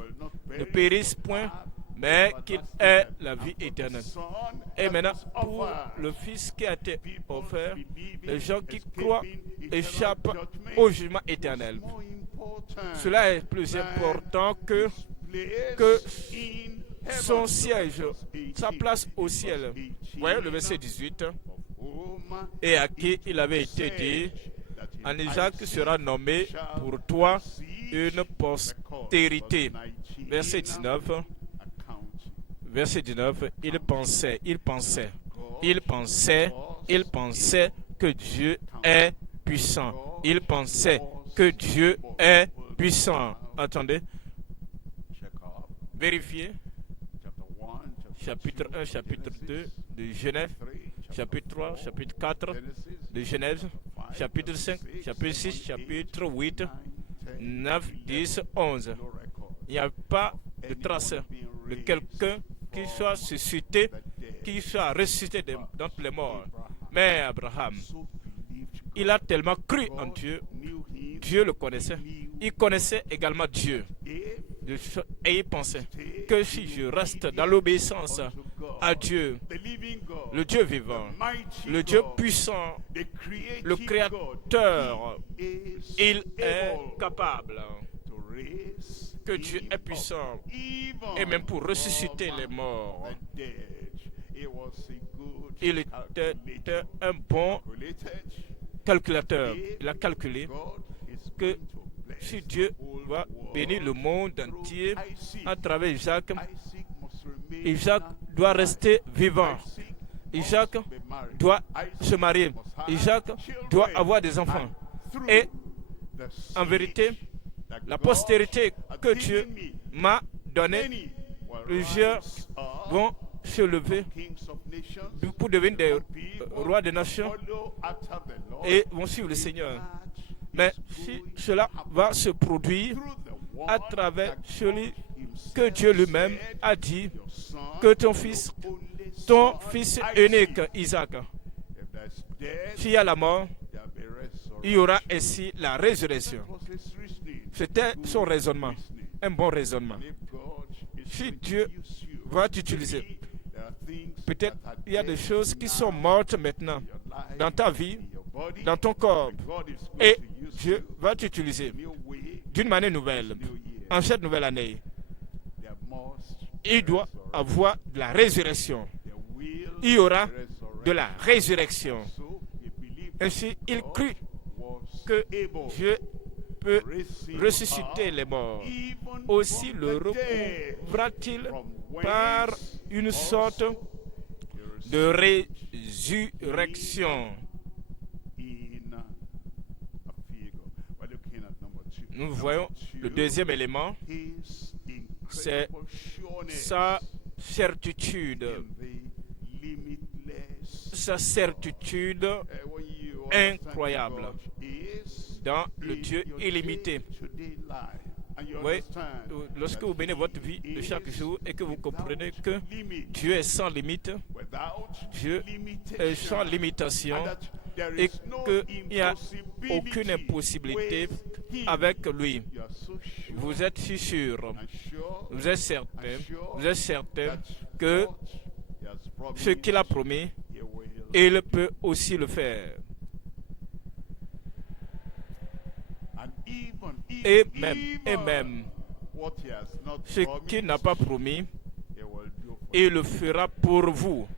ne périsse point, mais qu'il ait la vie éternelle. Et maintenant, pour le Fils qui a été offert, les gens qui croient échappent au jugement éternel. Cela est plus important que son siège, sa place au ciel. Voyez le verset 18. Et à qui il avait été dit, en Isaac sera nommé pour toi une postérité. Verset 19. Verset 19, il pensait que Dieu est puissant. Il pensait que Dieu est puissant. Attendez. Vérifiez. Chapitre 1, chapitre 2 de Genèse. Chapitre 3, chapitre 4 de Genèse. Chapitre 5, chapitre 6, chapitre 8, 9, 10, 11. Il n'y a pas de trace de quelqu'un qui soit suscité, qui soit ressuscité d'entre les morts. Mais Abraham, il a tellement cru en Dieu, Dieu le connaissait. Il connaissait également Dieu. Et il pensait que si je reste dans l'obéissance à Dieu, le Dieu vivant, le Dieu puissant, le Créateur, il est capable, que Dieu est puissant, et même pour ressusciter les morts. Il était un bon calculateur. Il a calculé que si Dieu va bénir le monde entier à travers Isaac, Isaac doit rester vivant. Isaac doit se marier. Isaac doit avoir des enfants. Et en vérité, la postérité que Dieu m'a donnée, plusieurs vont se lever pour devenir des rois des nations et vont suivre le Seigneur. Mais si cela va se produire à travers celui que Dieu lui-même a dit, que ton fils unique, Isaac, s'il y a la mort, il y aura ainsi la résurrection. C'était son raisonnement, un bon raisonnement. Si Dieu va t'utiliser, peut-être il y a des choses qui sont mortes maintenant dans ta vie, dans ton corps, et Dieu va t'utiliser d'une manière nouvelle en cette nouvelle année. Il doit avoir de la résurrection. Il y aura de la résurrection. Ainsi, il crut que Dieu peut ressusciter les morts. Aussi le recouvra-t-il par une sorte de résurrection. Nous voyons le deuxième élément, c'est sa certitude. Sa certitude incroyable dans le Dieu illimité. Oui, lorsque vous menez votre vie de chaque jour et que vous comprenez que Dieu est sans limite, Dieu est sans limitation et qu'il n'y a aucune impossibilité avec lui, vous êtes si sûr, vous êtes certain que ce qu'il a promis, il peut aussi le faire. Et même, ce qu'il n'a pas promis, il le fera pour vous.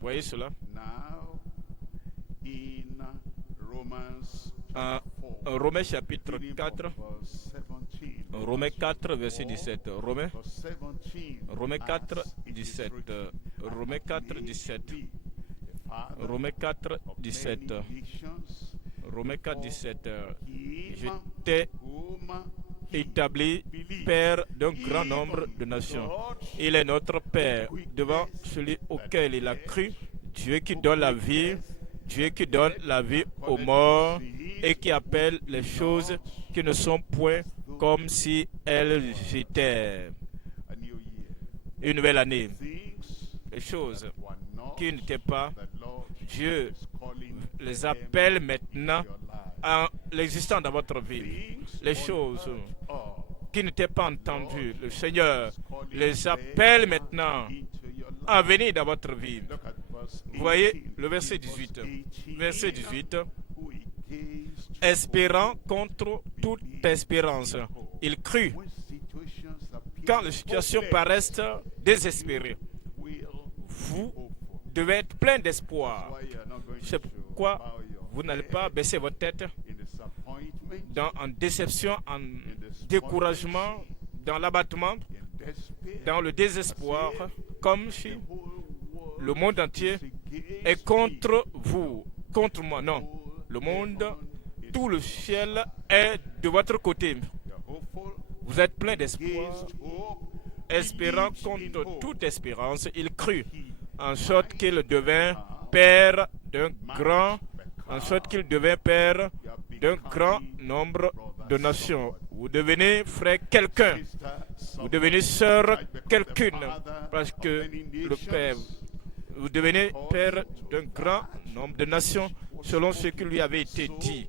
Voyez cela? in Romans En chapter 4, Romains chapitre beginning 4, from verse 17. Romains 4, verset 17. Romains, Verse 17, Romains 4, as it is 17. written, Romains "I have 4, made 17. thee a father Romains 4, of 17. many nations, Romains 4, 17. him Je t'ai whom he établi Père d'un grand nombre de nations. Il est notre Père devant celui auquel il a cru, Dieu qui donne la vie, Dieu qui donne la vie aux morts et qui appelle les choses qui ne sont point comme si elles étaient. a new year. Une nouvelle année. Things Les choses were not qui n'étaient pas, that Lord Dieu is calling les them appelle in maintenant your life. à l'existence dans votre vie. Things Les choses are qui n'étaient pas entendues, le Seigneur les appelle maintenant into your life. à venir dans votre vie. Look at verse Vous voyez 18. le verset In verse 18. 18, Verset 18. who against Espérant contre toute espérance. Il crut when situations appear quand les situations paraissent désespérées. will Vous hopeful. devez être plein d'espoir. Why you are not going C'est to pourquoi bow your vous n'allez pas baisser votre tête in disappointment, en déception, en découragement, dans l'abattement, in despair. dans le désespoir, comme si The whole world le monde entier is against est contre vous, contre moi. Non, le monde, tout le ciel est de votre côté. you are hopeful Vous êtes plein d'espoir, against hope. espérant Believes in contre hope. toute espérance. Il crut, He en sorte qu'il devint père d'un grand, en sorte qu'il devint père d'un grand nombre de nations. Vous devenez frère quelqu'un, vous devenez sœur quelqu'une, parce que le père, vous devenez père d'un grand nombre de nations, selon ce qui lui avait été dit.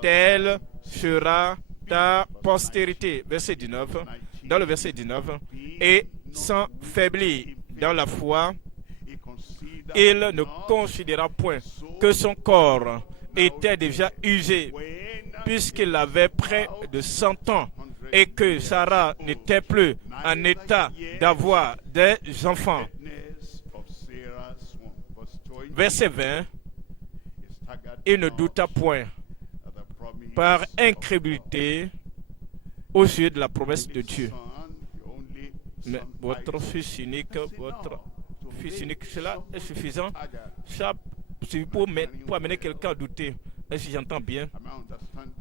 Telle sera ta postérité. Verset 19. Dans le verset 19. Et sans faiblir dans la foi, il ne considéra point que son corps était déjà usé, puisqu'il avait près de 100 ans, et que Sarah n'était plus en état d'avoir des enfants. Verset 20. Il ne douta point par incrédulité au sujet de la promesse de Dieu. Mais votre fils unique, cela est suffisant. Ça, c'est pour amener quelqu'un à douter. Est-ce que j'entends bien?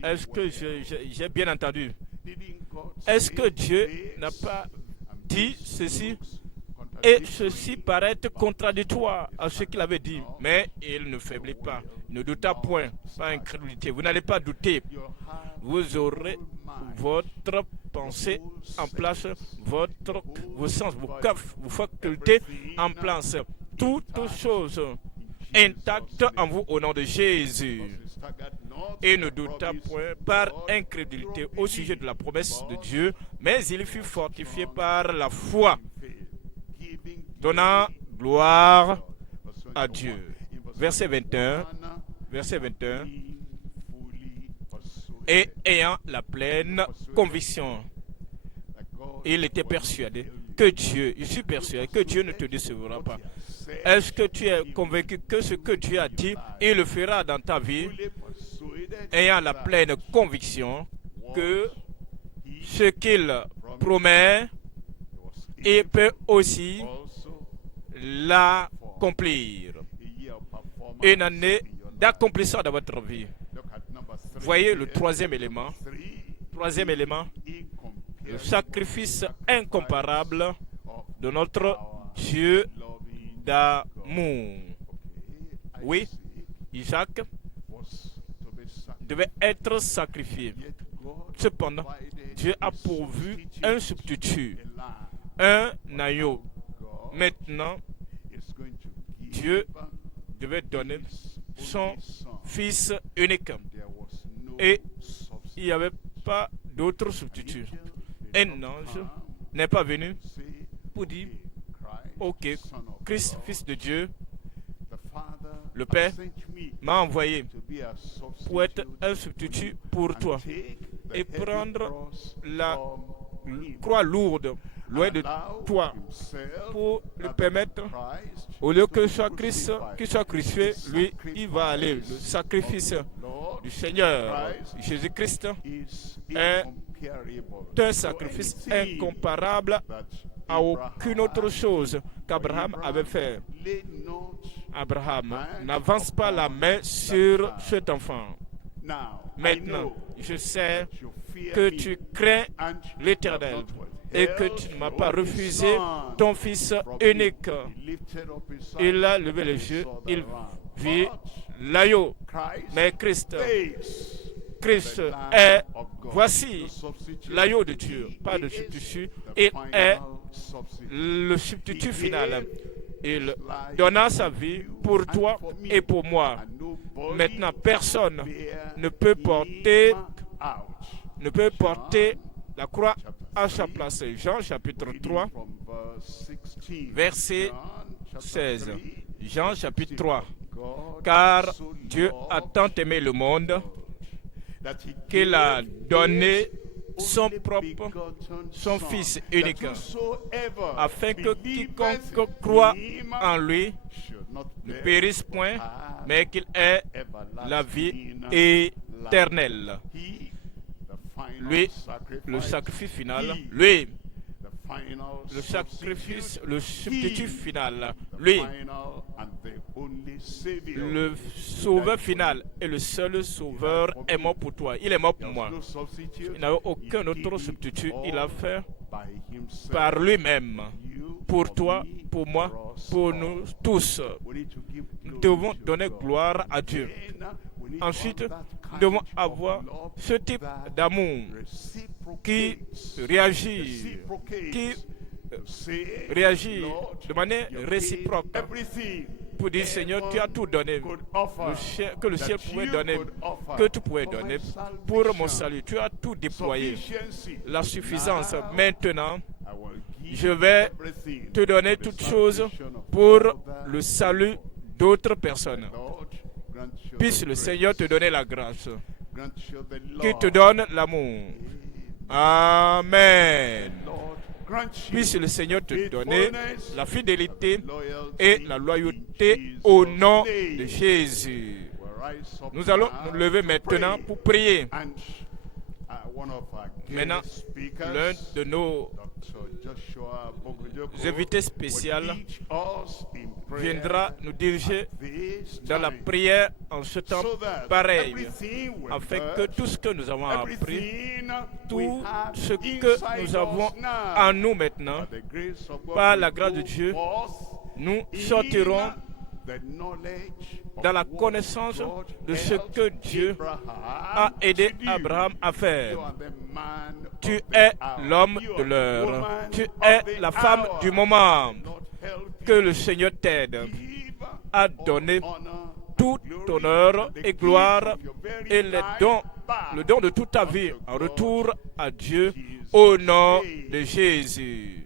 Est-ce que j'ai bien entendu? Est-ce que Dieu n'a pas dit ceci? Et ceci paraît contradictoire à ce qu'il avait dit. Mais il ne faiblit pas. Ne douta point, pas incrédulité. Vous n'allez pas douter. Vous aurez votre pensée en place, vos sens, vos facultés en place. Toutes choses intactes en vous au nom de Jésus. Et ne douta point par incrédulité au sujet de la promesse de Dieu, mais il fut fortifié par la foi, donnant gloire à Dieu. Verset 21. Verset 21. Et ayant la pleine conviction, il était persuadé que Dieu, je suis persuadé que Dieu ne te décevra pas. Est-ce que tu es convaincu que ce que Dieu a dit, il le fera dans ta vie, ayant la pleine conviction que ce qu'il promet, il peut aussi l'accomplir. Une année d'accomplissement dans votre vie. Voyez le troisième élément. Troisième élément, le sacrifice incomparable de notre Dieu d'amour. Oui, Isaac devait être sacrifié. Cependant, Dieu a pourvu un substitut, un agneau. Maintenant, Dieu devait donner son fils unique. Et il n'y avait pas d'autre substitut. Un ange n'est pas venu pour dire, ok, Christ, fils de Dieu, le Père m'a envoyé pour être un substitut pour toi et prendre la croix lourde loin de toi, pour lui permettre, au lieu que ce soit Christ qui soit crucifié, lui, il va aller. Le sacrifice du Seigneur Jésus-Christ est un sacrifice incomparable à aucune autre chose qu'Abraham avait fait. Abraham n'avance pas la main sur cet enfant. Maintenant, je sais que tu crains l'Éternel et que tu ne m'as pas refusé ton fils unique. Il a levé les yeux, il vit l'agneau. Mais Christ est, voici l'agneau de Dieu, pas de substitut, il est le substitut final. Il donna sa vie pour toi et pour moi. Maintenant, personne ne peut porter la croix à sa place. Jean chapitre 3, verset 16. Jean chapitre 3. Car Dieu a tant aimé le monde qu'il a donné son Fils unique, afin que quiconque croit en lui ne périsse point, mais qu'il ait la vie éternelle. Lui, le sacrifice final, lui, le substitut final, lui, le sauveur final et le seul sauveur est mort pour toi. Il est mort pour moi. Il n'avait aucun autre substitut. Il a fait par lui-même, pour toi, pour moi, pour nous tous. Nous devons donner gloire à Dieu. Ensuite, nous devons avoir ce type d'amour qui réagit de manière réciproque pour dire Seigneur, tu as tout donné, que le ciel pouvait donner, que tu pouvais donner pour mon salut. Tu as tout déployé, la suffisance. Maintenant, je vais te donner toutes choses pour le salut d'autres personnes. Puisse le Seigneur te donner la grâce, qu'il te donne l'amour. Amen. Puisse le Seigneur te donner la fidélité et la loyauté au nom de Jésus. Nous allons nous lever maintenant pour prier. Maintenant, l'un de nos invités spéciaux viendra nous diriger dans la prière en ce temps pareil, afin que tout ce que nous avons appris, tout ce que nous avons en nous maintenant, par la grâce de Dieu, nous sortirons dans la connaissance de ce que Dieu a aidé Abraham à faire. Tu es l'homme de l'heure. Tu es la femme du moment. Que le Seigneur t'aide à donner tout honneur et gloire et le don de toute ta vie en retour à Dieu au nom de Jésus.